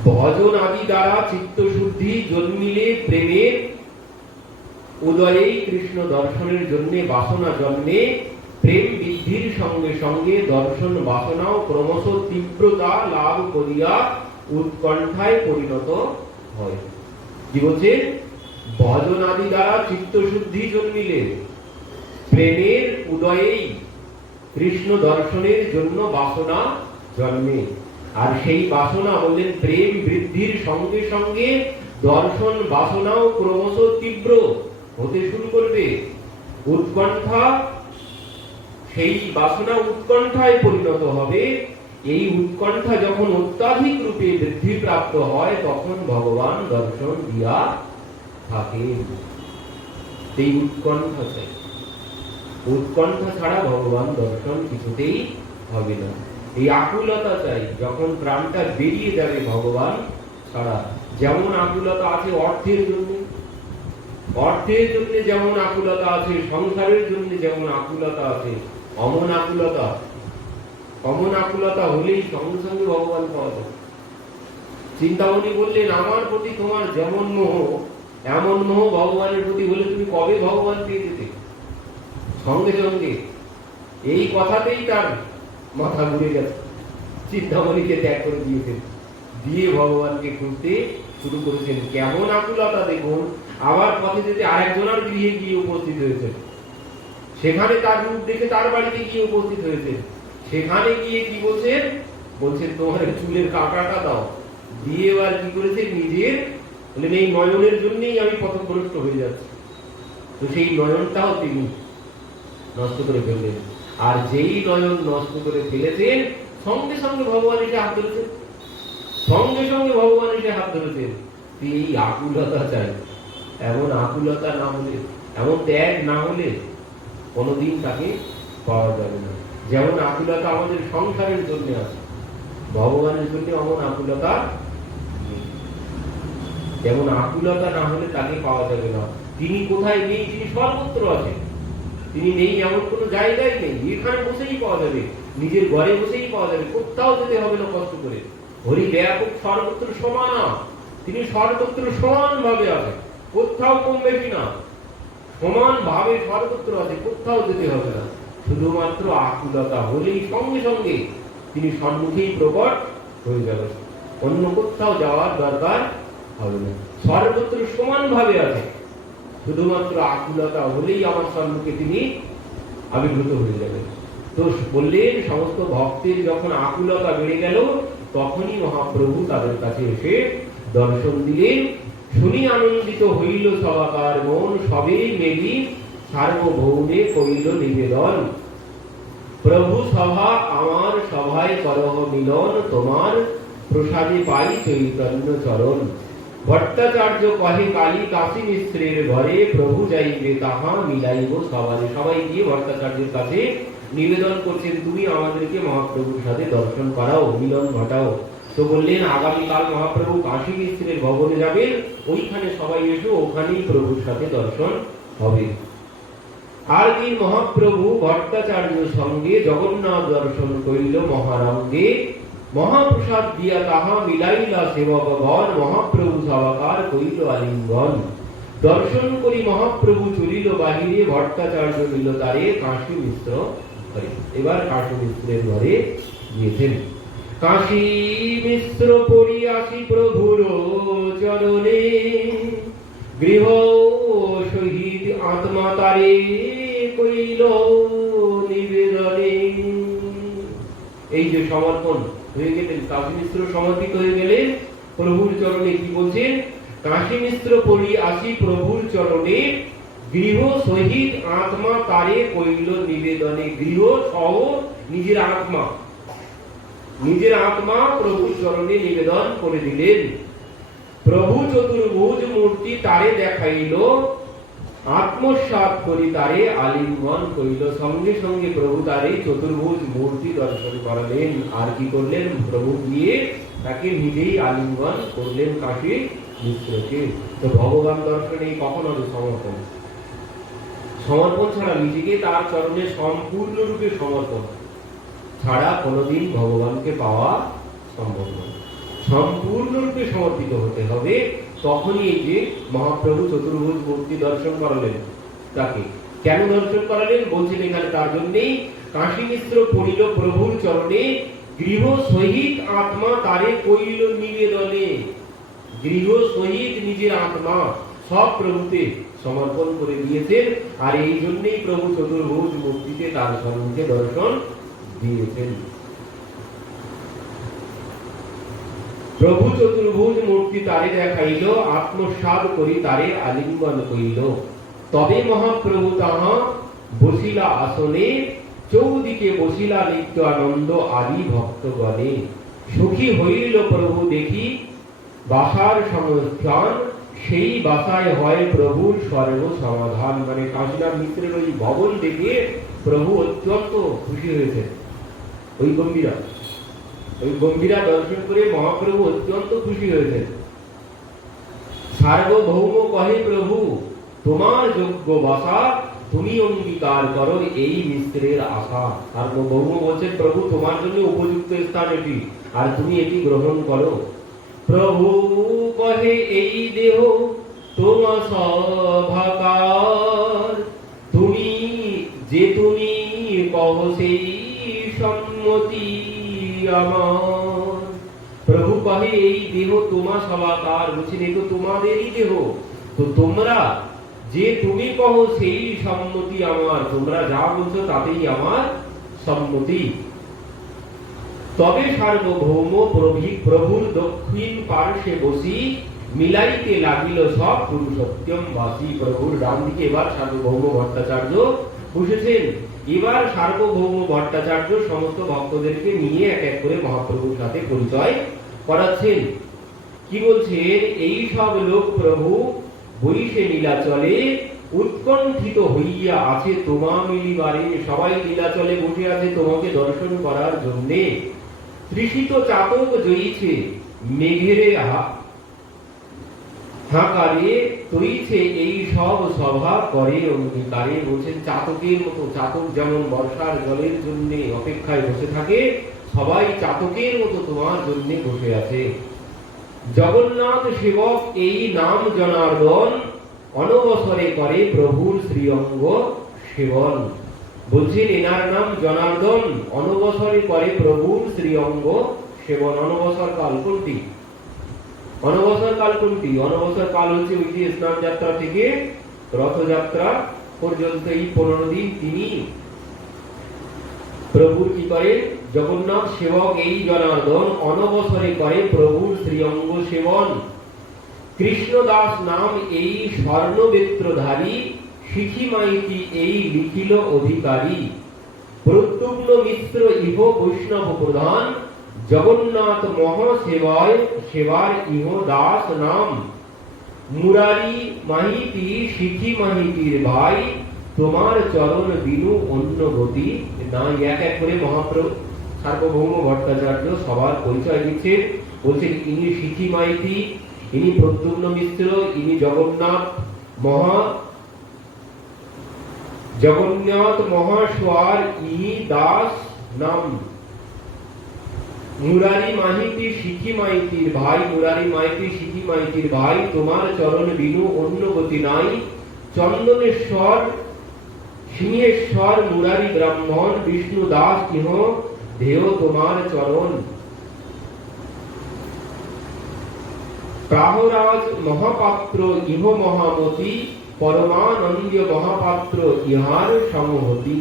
ভজন আদি দ্বারা চিত্ত শুদ্ধি জন্মিলে প্রেমের উদয়ে কৃষ্ণ দর্শনের জন্য বাসনা জন্মে। প্রেম বৃদ্ধির সঙ্গে সঙ্গে দর্শন বাসনাও ক্রমশ তীব্রতা লাভ করিয়া উৎকণ্ঠায় পরিণত হয়। কি বলছে? ভজন আদি দ্বারা চিত্ত শুদ্ধি জন্মিলে প্রেমের উদয়েই কৃষ্ণ দর্শনের জন্য বাসনা জন্মে। আর সেই বাসনা বললেন প্রেম বৃদ্ধির সঙ্গে সঙ্গে দর্শন বাসনাও ক্রমশ তীব্র হতে শুরু করবে। উৎকণ্ঠা, সেই বাসনা উৎকণ্ঠায় পরিণত হবে। এই উৎকণ্ঠা যখন অত্যাধিক রূপে বৃদ্ধি প্রাপ্ত হয় তখন ভগবান দর্শন দিয়া থাকেন। এই উৎকণ্ঠা চাই। উৎকণ্ঠা ছাড়া ভগবান দর্শন কিছুতেই হবে না। এই আকুলতা চাই, যখন প্রাণটা বেরিয়ে যাবে ভগবান ছাড়া। যেমন আকুলতা আছে অর্থের জন্য, অর্থের জন্য যেমন আকুলতা আছে, সংসারের জন্য যেমন আকুলতা আছে, অমন আকুলতা, অমন আকুলতা হলেই সঙ্গে সঙ্গে ভগবান পাওয়া যায়। চিন্তামণি বললেন, আমার প্রতি তোমার যেমন মোহ, এমন মোহ ভগবানের প্রতি হলে তুমি কবে ভগবান পেয়ে যেতে? সঙ্গে সঙ্গে। এই কথাতেই তার মাথা ঘুরে গেছে। চিন্তামণিকে ত্যাগ করে দিয়েছেন, দিয়ে ভগবানকে খুঁজতে শুরু করেছেন। কেমন আকুলতা দেখুন। আবার পথে যেতে আরেকজনের গৃহে গিয়ে উপস্থিত হয়েছেন, সেখানে তার রূপ দেখে তার বাড়িতে গিয়ে উপস্থিত হয়েছেন। সেখানে গিয়ে কি বলছেন? বলছেন তোমার চুলের কাঁটাটা দাও। দিয়ে এবার কি করেছে? নিজের বললেন এই নয়নের জন্যই আমি পথভ্রষ্ট হয়ে যাচ্ছি। তো সেই নয়নটাও তিনি নষ্ট করে ফেললেন। আর যেই নয়ন নষ্ট করে ফেলেছেন সঙ্গে সঙ্গে ভগবান এসে হাত ধরেছেন, সঙ্গে সঙ্গে ভগবান এসে হাত ধরেছেন। এই আকুলতা চাই। এমন আকুলতা না হলে, এমন ত্যাগ না হলে কোনোদিন তাকে পাওয়া যাবে না। যেমন আকুলতা আমাদের সংসারের জন্য আছে, ভগবানের জন্য এমন আকুলতা নেই। যেমন আকুলতা না হলে তাকে পাওয়া যাবে না। তিনি কোথায় নেই? তিনি সর্বত্র আছেন। তিনি নেই এমন কোনো জায়গায় নেই। এখানে বসেই পাওয়া যাবে, নিজের ঘরে বসেই পাওয়া যাবে, কোথাও যেতে হবে না কষ্ট করে। হরি ব্যাপক সর্বত্র সমানা, তিনি সর্বত্র সমান ভাবে আছেন, কোথাও কম বেশি না, সমান ভাবে সর্বত্র আছে, কোথাও যেতে হবে না। শুধুমাত্র আকুলতা হলেই সঙ্গে সঙ্গে তিনি সম্মুখেই প্রকট হয়ে যাবেন, অন্য কোথাও যাওয়ার দরকার হবে না। সর্বত্র সমান ভাবে আছে, শুধুমাত্র আকুলতা হলেই আমার সম্মুখে তিনি আবির্ভূত হয়ে যাবেন। তো বললেন সমস্ত ভক্তের যখন আকুলতা বেড়ে গেল তখনই মহাপ্রভু তাদের কাছে এসে দর্শন দিলেন। শুনি আনন্দিত হইল সবাকার মন, সবে মেলি সার্বভৌমে কইল নিবেদন। প্রভু সভা আমার সভায় করহ মিলন, তোমার প্রসাদে পাই চৈতন্য চরণ। ভট্টাচার্য কহে কালী কাশী মিশ্রের ঘরে, প্রভু যাইবে তাহা মিলাইব সবারে। সবাই গিয়ে ভট্টাচার্যের কাছে নিবেদন করছেন, তুমি আমাদেরকে মহাপ্রভুর সাথে দর্শন করাও, মিলন ঘটাও। তো বললেন আগামীকাল মহাপ্রভু কাশী মিশ্রের ভবনে যাবেন, ওইখানে সবাই এসো, ওখানেই প্রভুর সাথে দর্শন হবে। আর দিন মহাপ্রভু ভট্টাচার্য সঙ্গে জগন্নাথ দর্শন করিল মহারঙ্গে। মহাপ্রসাদ দিয়া তাহা মিলাইলা সেবকগণ, মহাপ্রভু সবাকার করিল আলিঙ্গন। দর্শন করি মহাপ্রভু চলিল বাহিরে, ভট্টাচার্য নিল তারে কাশী মিশ্র ঘরে। এবার কাশী মিশ্রের ঘরে গিয়েছেন। কাশী মিশ্র পড়িয়াছি প্রভুর চরণে, গৃহ শহীদ আত্মা তারে কইল নিবেদনে। এই যে সমর্পণ হয়ে গেলেন, কাশী মিশ্র সমর্পিত হয়ে গেলেন প্রভুর চরণে। কি বলছেন? কাশী মিশ্র পড়িয়াছি প্রভুর চরণে, গৃহ শহীদ আত্মা তারে কইল নিবেদনে। গৃহ সহ নিজের আত্মা, নিজের আত্মা প্রভুর চরণে নিবেদন করে দিলেন। প্রভু চতুর্ভুজ মূর্তি তারে দেখাইল, আত্মসাৎ করি তারে আলিঙ্গন করিল। সঙ্গে সঙ্গে প্রভু তারে চতুর্ভুজ মূর্তি দর্শন করালেন। আর কি করলেন? প্রভু গিয়ে তাকে নিজেই আলিঙ্গন করলেন কাশী মিশ্রকে। তো ভগবান দর্শনে কখন হবে সমর্পণ? সমর্পণ ছাড়া, নিজেকে তার চরণে সম্পূর্ণরূপে সমর্পণ ছাড়া কোনোদিন ভগবানকে পাওয়া সম্ভব নয়। সম্পূর্ণরূপে সমর্পিত হতে হবে। তখনই এই যে মহাপ্রভু চতুর্ভুজ মূর্তি দর্শন করালেন তাকে। কেন দর্শন করালেন? বলছেন এখানে তার জন্যেই কাশী মিশ্র পড়িল প্রভুর চরণে, গৃহ সহিত আত্মা তারে কইল নিবেদনে। গৃহ সহিত নিজের আত্মা সব প্রভুতে সমর্পণ করে দিয়েছেন। আর এই জন্যই প্রভু চতুর্ভুজ মূর্তিতে তার সম্মুখে দর্শন দিয়েছেন। প্রভু চতুর্ভুজ মূর্তি তারে দেখাইল, আত্মসাৎ করি তারে আলিঙ্গন করিল। তবে মহাপ্রভু তাহা বসিলা আসনে, চৌদিকে বসিলা নিত্য আনন্দ আদি ভক্তগণে। সুখী হইল প্রভু দেখি বাসার সংস্থান, সেই বাসায় হয় প্রভুর সর্ব সমাধান। মানে কাশীনাথ মিশ্রের ওই ভবন দেখে প্রভু অত্যন্ত খুশি হয়েছে। ওই গম্ভীরা দর্শন করে মহাপ্রভু অত্যন্ত খুশি হয়েছেন। সার্বভৌম কহে প্রভু তোমার যোগ্য বাসা, তুমি অঙ্গীকার করো এই মিশ্রের আশা। সার্বভৌম বলছেন প্রভু তোমার জন্য উপযুক্ত স্থান এটি, আর তুমি এটি গ্রহণ করো। প্রভু কহে এই দেহ তোমার সভাকার, তুমি কহ সেই সম্মতি আমার। প্রভু কহে এই দেহ তোমার সভাকার, বলছেন এই তো তোমাদেরই দেহ, তো তোমরা যে তুমি কহ সেই সম্মতি আমার। তোমরা যা বলছো তাতেই আমার সম্মতি। তবে সার্বভৌম প্রভুর দক্ষিণ পার্শ্বে বসি, মিলাইতে লাগিল সব পুরুষোত্তম বাসী। প্রভুর ডান দিকে এবার সার্বভৌম ভট্টাচার্য বসেছেন। এবার সার্বভৌম ভট্টাচার্য সমস্ত ভক্তদেরকে নিয়ে এক এক করে মহাপ্রভুর সাথে পরিচয় করাচ্ছেন। কি বলছেন? এই সব লোক প্রভু বৈশে নীলাচলে, উৎকণ্ঠিত হইয়া আছে তোমা মিলিবারে। সবাই নীলাচলে বসে আছে তোমাকে দর্শন করার জন্যে। তৃষিত চাতক জয়ীছে মেঘেরে হাকারে, তৈছে এই সব সভা করে অঙ্গীকারে। বলছেন চাতকের মতো, চাতক যেমন বর্ষার জলের জন্য অপেক্ষায় বসে থাকে, সবাই চাতকের মতো তোমার জন্য বসে আছে। জগন্নাথ সেবক এই নাম জনার্দন, অনবসরে করে প্রভুর শ্রীঅঙ্গ সেবন। বলছেন এনার নাম জনার্দন, অনবসরে করে প্রভুর শ্রীঅঙ্গ সেবন। অনবসর কাল কোনটি? অনবসর কাল কোনটি? অনবসর কাল হচ্ছে ওই যে স্নান যাত্রা থেকে রথযাত্রা পর্যন্ত এই 15 দিন তিনি প্রভুর কি করেন? জগন্নাথ সেবক এই জনার্দন, অনবসরে করে প্রভুর শ্রীঅঙ্গ সেবন। কৃষ্ণদাস নাম এই স্বর্ণবেত্রধারী, শিখি মাইতি এই লিখিল অধিকারী। প্রদ্যুম্ন মিশ্র ইহ বৈষ্ণব প্রধান, জগন্নাথ মহাসেবায় সেবার ইহ দাস নাম। মুরারি মাহিতি শিখি মাহিতির ভাই, তোমার চরণ বিনু অন্য গতি নাই। এক এক করে মহাপ্রভু সার্বভৌম ভট্টাচার্য সবার পরিচয় দিচ্ছেন। বলছেন ইনি শিখি মাইতি, ইনি প্রদ্যুম্ন মিশ্র, ইনি জগন্নাথ মহাস্বার ইনি দাস নাম। মুরারি মাহিতি শিখি মাইতির ভাই, মুরারি মাইতি শিখি মাইতির ভাই, তোমার চরণ বিনু অন্য গতি নাই। চন্দনেশ্বর সিংহেশ্বর মুরারি ব্রাহ্মণ, বিষ্ণু দাস ইহ দেহ তোমার চরণ। প্রাহরাজ মহাপাত্র ইহ মহামতি, পরমানন্দ মহাপাত্র ইহার সমহতি।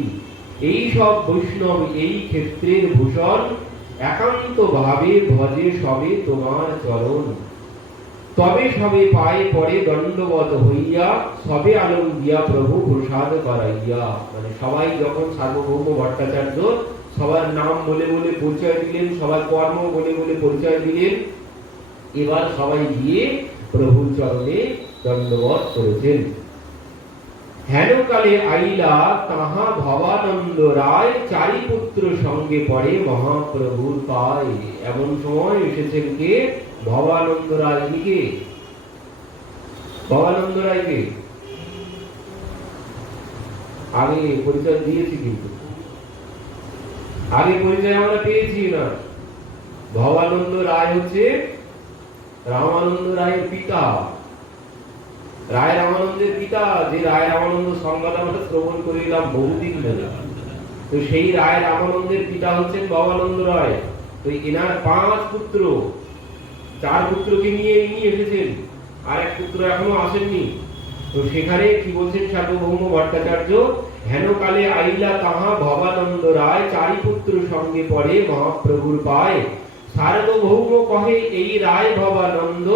এই সব বৈষ্ণব এই ক্ষেত্রের ভূষণ, একান্ত ভাবে ভজে সবে তোমার চরণ। তবে সবে পায়ে পড়ে দণ্ডবত হইয়া, সবে আলম দিয়া প্রভু প্রসাদ করাইয়া। মানে সবাই যখন সার্বভৌম ভট্টাচার্য সবার নাম বলে বলে পরিচয় দিলেন, সবার কর্ম বলে বলে পরিচয় দিলেন। এবার সবাই গিয়ে প্রভুর চরণে দণ্ডবত করেছেন। হেনকালে আইলা তাহা ভবানন্দ রায়, চারি পুত্র সঙ্গে পড়ে মহাপ্রভুর পায়। এমন সময় এসেছেন কে? ভবানন্দ রায়। কে ভবানন্দ রায়কে আগে পরিচয় দিয়েছি, কিন্তু আগে পরিচয় আমরা পেয়েছি না। ভবানন্দ রায় হচ্ছে রামানন্দ রায়ের পিতা, রায় রামানন্দের পিতা। যে রায় রামানন্দ সংবাদ আমরা শ্রবণ করিলাম বহুদিন ধরে, তো সেই রায় রামানন্দের পিতা হচ্ছেন ভবানন্দ রায়। তো এনার 5 পুত্র, 4 পুত্রকে নিয়ে ইনি এসেছেন, আর এক পুত্র এখনো আসেননি। তো সেখানে কি বলছেন সার্বভৌম ভট্টাচার্য? হেনকালে আইলা তাহা ভবানন্দ রায়, চারি পুত্র সঙ্গে পড়ে মহাপ্রভুর পায়। সার্বভৌম কহে এই রায় ভবানন্দ,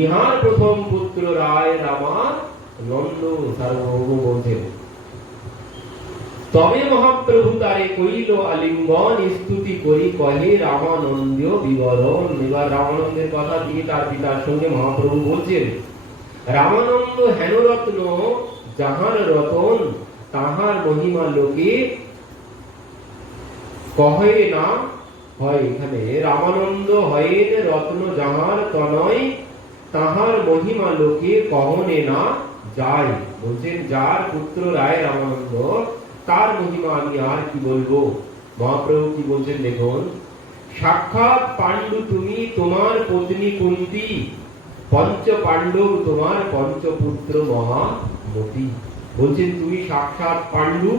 ইহার প্রথম পুত্র রায় রামানন্দ। সার্বভৌম বলছেন, তবে মহাপ্রভু তারে কইল আলিঙ্গন, স্তুতি করি কহে রামানন্দ বিবরণ। এবার রামানন্দের কথা দিয়ে তার পিতার সঙ্গে মহাপ্রভু বলছেন, রামানন্দ হেন রত্ন, যাহার রতন তাহার মহিমা লোকে কহে না হয়। এখানে রামানন্দ হয়েন রত্ন, যাহার তনয় তাহার মহিমা লোকে কহনে না যায়। বলছেন যার পুত্র রায় রামানন্দ, তার মহিমা আমি আর কি বলবো। মহাপ্রভু কি বলছেন দেখুন, সাক্ষাৎ পাণ্ডু তুমি, তোমার পত্নী কুন্তী, পঞ্চ পাণ্ডব তোমার পঞ্চপুত্র মহামতি। বলছেন তুমি সাক্ষাৎ পাণ্ডু,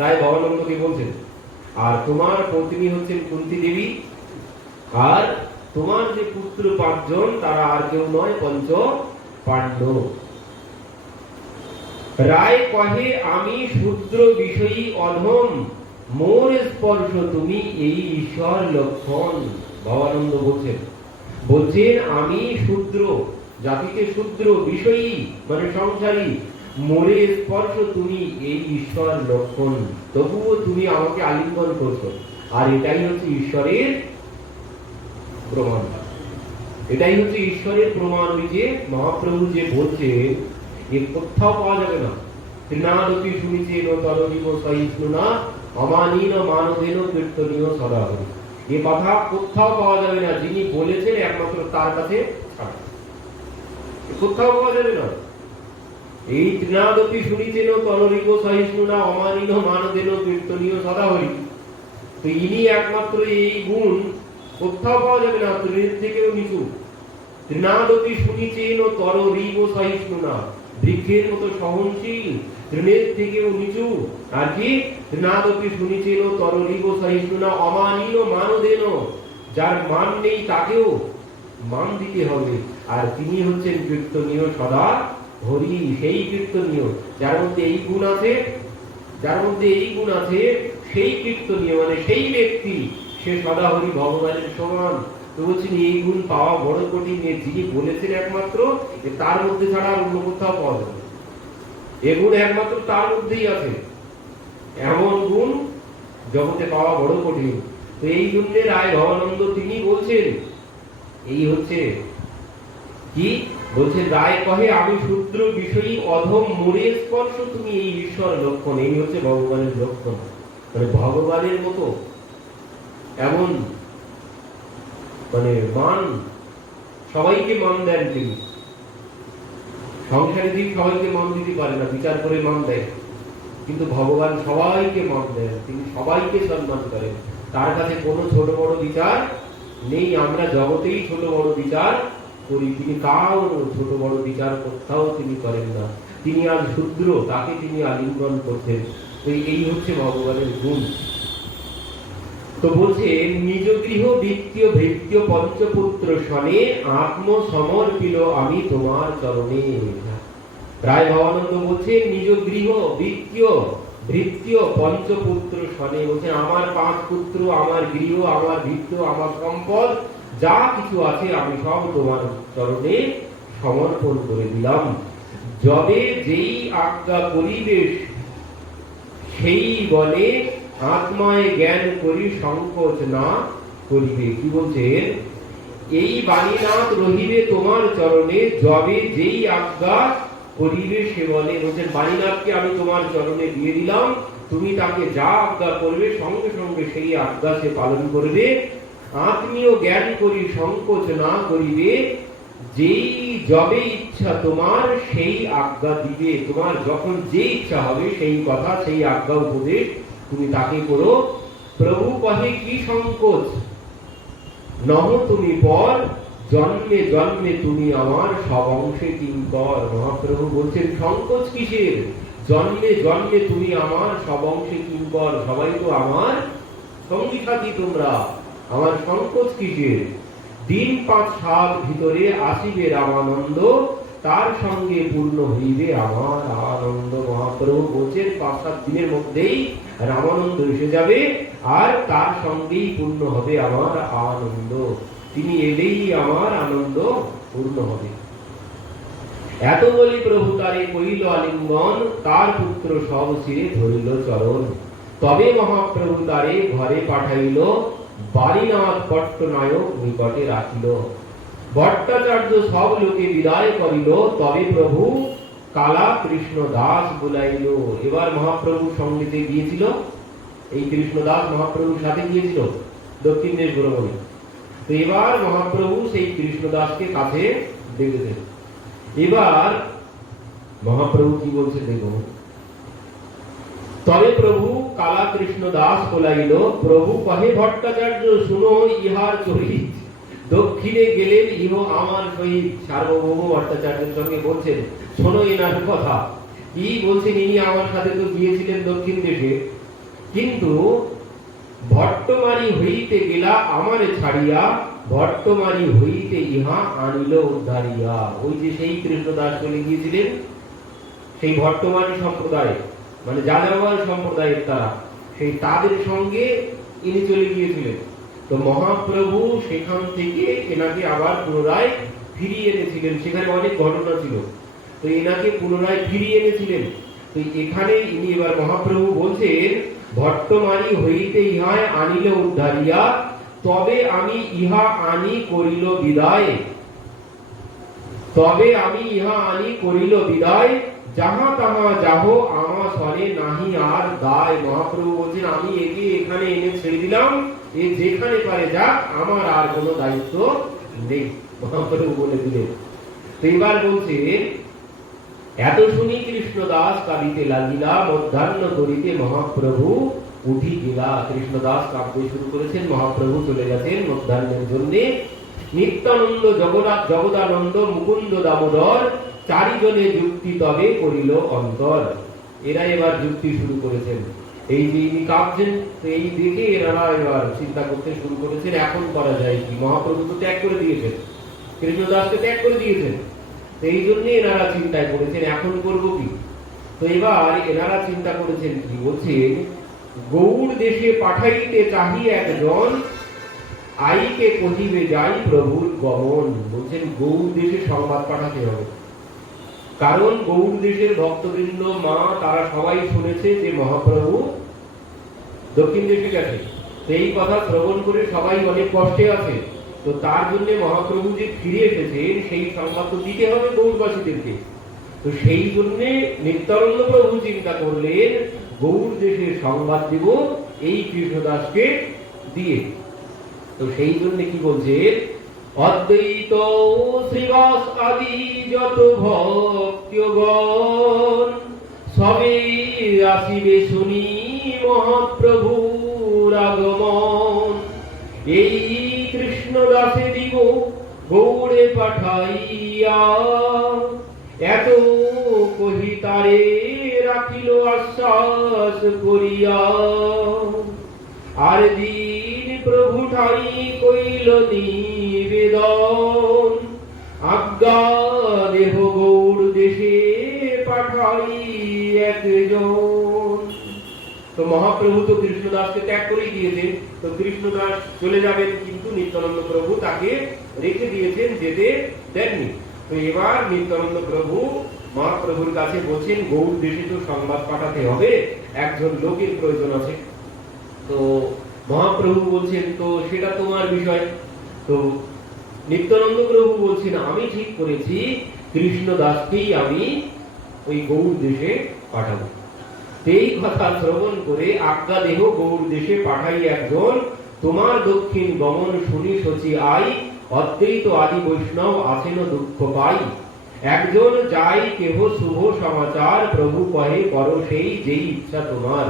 রায় ভবানন্দকে বলছেন, আর তোমার পত্নী হচ্ছেন কুন্তী দেবী, আর তোমার যে পুত্র 5 জন তারা আর কেউ নয়, পঞ্চ পাণ্ডব। রায় কহে আমি শূদ্র বিষয়ী অধম, মোর স্পর্শ তুমি এই ঈশ্বর লক্ষণ। ভবানন্দ বলছেন আমি শূদ্র, জাতিতে শূদ্র, বিষয়ী মানে সংসারী, মোরে স্পর্শ তুমি এই ঈশ্বর লক্ষণ, তবুও তুমি আমাকে আলিঙ্গন করছো। আর এটাই হচ্ছে ঈশ্বরের প্রমাণ, এটাই হচ্ছে ঈশ্বরের প্রমাণ। ওই যে মহাপ্রভু যে বলছে, এ কোথাও পাওয়া যাবে না। তৃণাদপি শুনিছেন তরণীব সহিষ্ণুনা, অমানীন মানবেন কীর্তনীয় সদা হরি। এ কথা কোথাও পাওয়া যাবে না, যিনি বলেছেন একমাত্র তার কাছে ছাড়া কোথাও পাওয়া যাবে না। এই তৃণাদপি শুনিছেন তরণীব সহিষ্ণুনা, অমানীন মানবেন কীর্তনীয় সদা হরি। তো ইনি একমাত্র, এই গুণ কোথাও পাওয়া যাবে না, তৃণের থেকেও নিচু। তৃণাদপি শুনিছেন তরণীব সহিষ্ণুনা, বৃক্ষের মতো সহনশীল, তৃণের থেকেও নিচু। আর কি তৃণাদপি শুনিছেন তরণীব সহিষ্ণুনা, অমানীন মানদেন, যার মান নেই তাকেও মান দিতে হবে। আর তিনি হচ্ছেন কীর্তনীয় সদা হরি, সেই কীর্তনীয় যার মধ্যে এই গুণ আছে, যার মধ্যে এই গুণ আছে সেই কীর্তনীয় মানে সেই ব্যক্তি, সে সদা হরি ভগবানের সমান। তো বলছেন এই গুণ পাওয়া বড় কঠিন। যিনি বলেছেন একমাত্র, তার মধ্যে ছাড়া অন্য কোথাও পাওয়া যাবে না। এ গুণ একমাত্র তার মধ্যেই আছে, এমন গুণ জগতে পাওয়া বড় কঠিন। তো এই জন্য রায় ভবানন্দ তিনি বলছেন, এই হচ্ছে কি বলছেন, রায় কহে আমি শূদ্র বিষয়ী অধম, মোরে স্পর্শ তুমি এই ঈশ্বর লক্ষণ। এই হচ্ছে ভগবানের লক্ষণ, মানে ভগবানের মতো এমন মানে মান, সবাইকে মান দেন তিনি। সংসারে ঠিক সবাইকে মান দিতে পারে না, বিচার করে মান দেয়, কিন্তু ভগবান সবাইকে মান দেন, তিনি সবাইকে সম্মান করেন। তার কাছে কোনো ছোট বড় বিচার নেই। আমরা জগতেই ছোট বড় বিচার করি, তিনি কারো ছোট বড় বিচার কোথাও তিনি করেন না। তিনি আজ শূদ্র, তাকে তিনি আলিঙ্গন করছেন। তো এই হচ্ছে ভগবানের গুণ। তো বলছে নিজ গৃহ দ্বিতীয় ভৃত্য পঞ্চপুত্র শনে, আত্ম সমর্পিল আমি তোমার চরণে। রায় ভবানন্দ বলছেন নিজ গৃহ দ্বিতীয় ভৃত্য পঞ্চপুত্র শনে, বলছেন আমার 5 পুত্র, আমার গৃহ, আমার ভৃত্য, আমার সম্পদ যা কিছু আছে আমি সব তোমার চরণে সমর্পণ করে দিলাম। যবে যেই আজ্ঞা করিবে সেই বলে আত্মায় জ্ঞান করি সংকোচ না করিবে। কি বলছেন? এই বাণীনাথ রহিবে তোমার চরণে, যবে যেই আজ্ঞা করিবে সে বলে। বলছেন বাণীনাথকে আমি তোমার চরণে দিয়ে দিলাম, তুমি তাকে যা আজ্ঞা করবে সঙ্গে সঙ্গে সেই আজ্ঞা সে পালন করবে। আত্মীয় জ্ঞান করি সংকোচ না করিবে, যেই যবে ইচ্ছা তোমার সেই আজ্ঞা দিবে। তোমার যখন যে ইচ্ছা হবে সেই কথা, সেই আজ্ঞা উপদেশ তুমি তাকে করো। প্রভু কহে কি সংকোচ, নহ তুমি পর, জন্মে জন্মে তুমি আমার সব অংশে কিঙ্কর। মহাপ্রভু বলছেন সংকোচ কিসের? জন্মে জন্মে তুমি আমার সব অংশে কিঙ্কর, সবাই তো আমার সঙ্গী সাথী তোমরা, আমার সংকোচ কিসের? দিন ৫-৭ ভিতরে আসিবে রামানন্দ, তার সঙ্গে পূর্ণ হইবে আমার আনন্দ। মহাপ্রভু বলছেন ৫-৭ দিনের মধ্যেই রামানন্দ এসে যাবে, আর তার সঙ্গেই পূর্ণ হবে আমার আনন্দ। তিনি এলেই আমার আনন্দ পূর্ণ হবে। এত বলি প্রভু তারে কইল আলিঙ্গন, তার পুত্র সব ছিঁড়ে ধরিল চরণ। তবে মহাপ্রভু তারে ঘরে পাঠাইল, বারীনাথ পট্টনায়ক নিকটে রাখিল। ভট্টাচার্য সব লোকে বিদায় করিল, তবে প্রভু কালা কৃষ্ণ দাস বুলাইল। এবার মহাপ্রভুর সঙ্গীতে গিয়েছিল, এই কৃষ্ণ দাস মহাপ্রভুর সাথে গিয়েছিল দক্ষিণ দেশ ভ্রমণে। তো এবার মহাপ্রভু সেই কৃষ্ণ দাসকে কাছে ডেকেছেন। এবার মহাপ্রভু কি বলছে দেখো। তবে প্রভু কালা কৃষ্ণ দাস বলাইল, প্রভু কহে ভট্টাচার্য শুনো ইহার চরিত, দক্ষিণে গেলেন ইহ আমার সহিত। সার্বভৌম ভট্টাচার্যের সঙ্গে বলছেন শোনো এনার কথা। কি বলছেন? ইনি আমার সাথে তো গিয়েছিলেন দক্ষিণ দেশে, কিন্তু ভট্টমারি হইতে গেলা আমারে ছাড়িয়া, ভট্টমারি হইতে ইহা আনিল উদ্ধারিয়া। ওই যে সেই কৃষ্ণদাস চলে গিয়েছিলেন সেই ভট্টমারি সম্প্রদায়, মানে যাযাবর সম্প্রদায়ের তারা, সেই তাদের সঙ্গে ইনি চলে গিয়েছিলেন। তো মহাপ্রভু সেখান থেকে এনাকে আবার পুনরায় ফিরিয়ে এনেছিলেন। সেখানে অনেক ঘটনা ছিল, তো এনাকে পুনরায় ফিরিয়ে এনেছিলেন। তো এখানে ইনি এবার মহাপ্রভু বলছেন ভট্টমারি হইতে ইহায় আনিল উদ্ধারিয়া, তবে আমি ইহা আনি করিল বিদায়, তবে আমি ইহা আনি করিল বিদায়, যাহা তাহা যাহ আমা সরে নাহি আর দায়। মহাপ্রভু বলছেন আমি একে এখানে এনে ছেড়ে দিলাম, এ যেখানে পারে যাক, আমার আর কোনো দায়িত্ব নেই, মহাপ্রভু বলে দিলেন। তো এবার বলছে এত শুনি কৃষ্ণদাস কাঁদিতে লাগিলা, মধ্যাহ্ন করিতে মহাপ্রভু উঠি গেলা। কৃষ্ণদাস কাঁদতে শুরু করেছেন, মহাপ্রভু চলে গেছেন মধ্যাহ্নের জন্য। নিত্যানন্দ, জগদানন্দ, মুকুন্দ দামোদর চারিজনে যুক্তি তবে করিল অন্তর। এরা এবার যুক্তি শুরু করেছেন। এই যে ইনি কাঁদছেন, এই দেখে এরা এবার চিন্তা করতে শুরু করেছেন এখন করা যায় কি। মহাপ্রভু তো ত্যাগ করে দিয়েছেন, কৃষ্ণদাসকে ত্যাগ করে দিয়েছেন, এই জন্য এনারা চিন্তায় করেছেন এখন করব কি। তো এবার এনারা চিন্তা করেছেন কি, বলছেন গৌড় দেশে পাঠাইতে চাহি একজন, আইকে কহিবে যাই প্রভুর গমন। বলছেন গৌড় দেশে সংবাদ পাঠাতে হবে, কারণ গৌড় দেশের ভক্তবৃন্দ মা তারা সবাই শুনেছে যে মহাপ্রভু দক্ষিণ দেশে গেছে। এই কথা শ্রবণ করে সবাই অনেক কষ্টে আছে। তো তার জন্য মহাপ্রভু যে ফিরে এসেছেন সেই সংবাদ তো দিতে হবে গৌড়বাসীদেরকে। তো সেই জন্য নিত্যানন্দ প্রভু চিন্তা করলেন গৌড় দেশের সংবাদ দেব এই কৃষ্ণদাসকে দিয়ে। তো সেই জন্য কি বলছে, অদ্বৈত শ্রীবাস আদি যত ভক্তগণ সবে আসিবে শুনি মহাপ্রভুর আগমন। এই কৃষ্ণদাসে দিব গৌড়ে পাঠাইয়া, এত কহি তারে রাখিল আশ্বাস করিয়া। আর দিন প্রভু ঠাই কইল নিবেদন, আজ্ঞা দেহ গৌড় দেশে পাঠাই একজন। তো মহাপ্রভু তো কৃষ্ণদাসকে ত্যাগ করে দিয়েছেন, তো কৃষ্ণদাস চলে যাবেন, কিন্তু নিত্যানন্দ প্রভু তাকে রেখে দিয়েছেন, যেতে দেননি। তো এবার নিত্যানন্দ প্রভু মহাপ্রভুর কাছে বলছেন গৌড় দেশে তো সংবাদ পাঠাতে হবে, একজন লোকের প্রয়োজন আছে। তো মহাপ্রভু বলছেন তো সেটা তোমার বিষয়। তো নিত্যানন্দ প্রভু বলছেন আমি ঠিক করেছি কৃষ্ণদাসকেই আমি ওই গৌড় দেশে পাঠাবো। এই কথা শ্রবণ করে আজ্ঞা দেহ গৌড় দেশে পাঠাই একজন, তোমার দক্ষিণ গমন শুনি শচী আই, অদ্বৈত আদি বৈষ্ণব আছেন দুঃখ পাই। একজন যাই কেহ শুভ সমাচার, প্রভু কহে করো সেই যেই ইচ্ছা তোমার।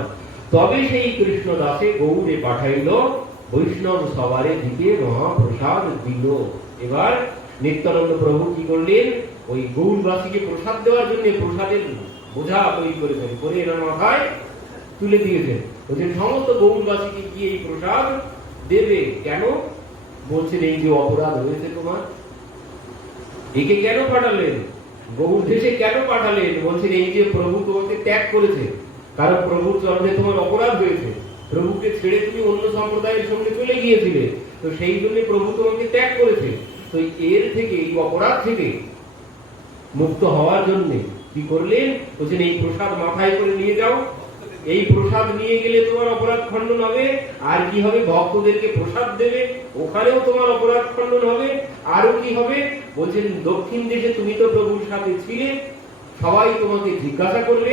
তবে সেই কৃষ্ণদাসে গৌড়ে পাঠাইল, বৈষ্ণব সবারে দিতে মহাপ্রসাদ দিল। এবার নিত্যানন্দ প্রভু কি করলেন, ওই গৌড়বাসীকে প্রসাদ দেওয়ার জন্য প্রসাদের বোঝা তৈরি করেছেন, করে এনার মাথায় তুলে দিয়েছেন। বলছেন সমস্ত গৌড়বাসীকে গিয়ে এই প্রসাদ দেবে। কেন? বলছেন এই যে অপরাধ হয়েছে তোমার, একে কেন পাঠালেন, গৌড় দেশে কেন পাঠালেন? বলছেন এই যে প্রভু তোমাকে ত্যাগ করেছে, কারণ প্রভুর চরণে তোমার অপরাধ হয়েছে, প্রভুকে ছেড়ে তুমি অন্য সম্প্রদায়ের সঙ্গে চলে গিয়েছিলে, তো সেই জন্য প্রভু তোমাকে ত্যাগ করেছে। তো এর থেকে, এই অপরাধ থেকে মুক্ত হওয়ার জন্য কি করলেন? বলছেন এই প্রসাদ মাথায় করে নিয়ে যাও, এই প্রসাদ নিয়ে গেলে তোমার অপরাধ খণ্ডন হবে। আর কি হবে? ভক্তদেরকে প্রসাদ দেবে, ওখানেও তোমার অপরাধ খণ্ডন হবে। আরো কি হবে? বলছেন দক্ষিণ দেশে তুমি তো প্রভুর সাথে ছিলে, সবাই তোমাকে জিজ্ঞাসা করলে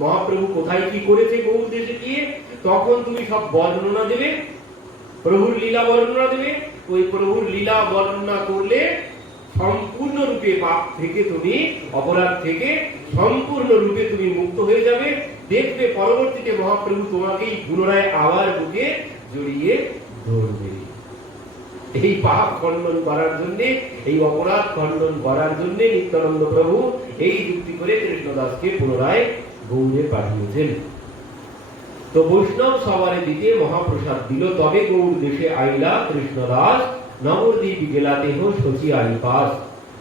মহাপ্রভু কোথায় কি করেছে গৌড় দেশে গিয়ে, তখন তুমি সব বর্ণনা দেবে, প্রভুর লীলা বর্ণনা দেবে। ওই প্রভুর লীলা বর্ণনা করলে সম্পূর্ণরূপে পাপ থেকে তুমি, অপরাধ থেকে সম্পূর্ণরূপে তুমি মুক্ত হয়ে যাবে। দেখবে পরবর্তীতে মহাপ্রভু তোমাকেই পুনরায় আবার বুকে জড়িয়ে ধরবে। এই পাপ খণ্ডন করার জন্য, এই অপরাধ খণ্ডন করার জন্য নিত্যানন্দ প্রভু এই যুক্তি করে কৃষ্ণদাসকে পুনরায় গৌড়ে পাঠিয়েছেন। তো বৈষ্ণব সবারে দিতে মহাপ্রসাদ দিল, তবে গৌড় দেশে আইলা কৃষ্ণদাস, নবদ্বীপ গেলা দেহ শচী আই পাস।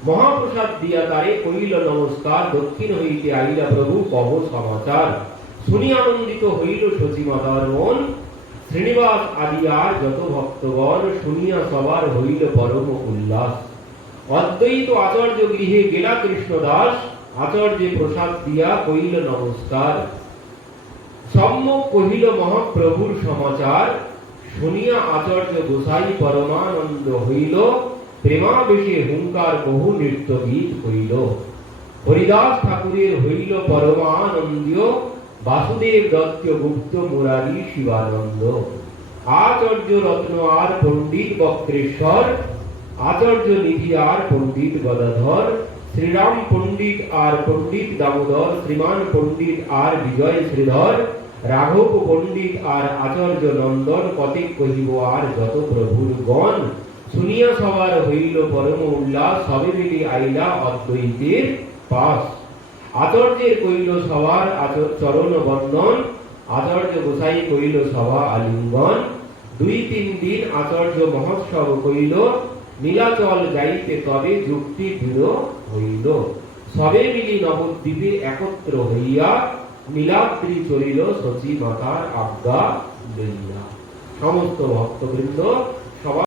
মহাপ্রসাদ দিয়া তারে কইল নমস্কার, দক্ষিণ হইতে আইলা প্রভু কহ সমাচার। শুনি আনন্দিত হইল শচী মাতার মন, শ্রীনিবাস আদি আর যত ভক্তগণ, শুনিয়া সবার হইল পরম উল্লাস। অদ্বৈত আচার্য গৃহে গেলা কৃষ্ণদাস, আচার্যে প্রসাদ দিয়া কইল নমস্কার। সম্যক কহিল মহাপ্রভুর সমাচার, শুনিয়া আচার্য গোসাই পরমানন্দ হইল, প্রেমাবেশে হুঙ্কার বহু নৃত্য গীত হইল। হরিদাস ঠাকুরের হইল পরমানন্দীয়, বাসুদেব দত্ত গুপ্ত মুরারি শিবানন্দ। আচার্য রত্ন আর পণ্ডিত বক্রেশ্বর, আচার্য নিধি আর পণ্ডিত গদাধর, শ্রীরাম পণ্ডিত আর পণ্ডিত দামোদর, শ্রীমান পণ্ডিত আর বিজয় শ্রীধর, রাঘব পণ্ডিত আর আচার্য নন্দন, কতেক কহিব আর যত প্রভুর গণ। শুনিয়া সবার হইল পরম উল্লাস, সবে মিলি আইলা অদ্বৈতের পাশ। আচার্যের কইল সবার চরণ বন্দন, আচার্য গোসাই কইল সভা আলিঙ্গন। 2-3 দিন আচার্য মহোৎসব কইল, নীলাচল যাইতে তবে যুক্তি দৃঢ় হইল। সবে মিলি নবদ্বীপে একত্র হইয়া, নীলাদ্রি চলিল শচী মাতার আজ্ঞা লইয়া। সমস্ত ভক্তবৃন্দ সবাই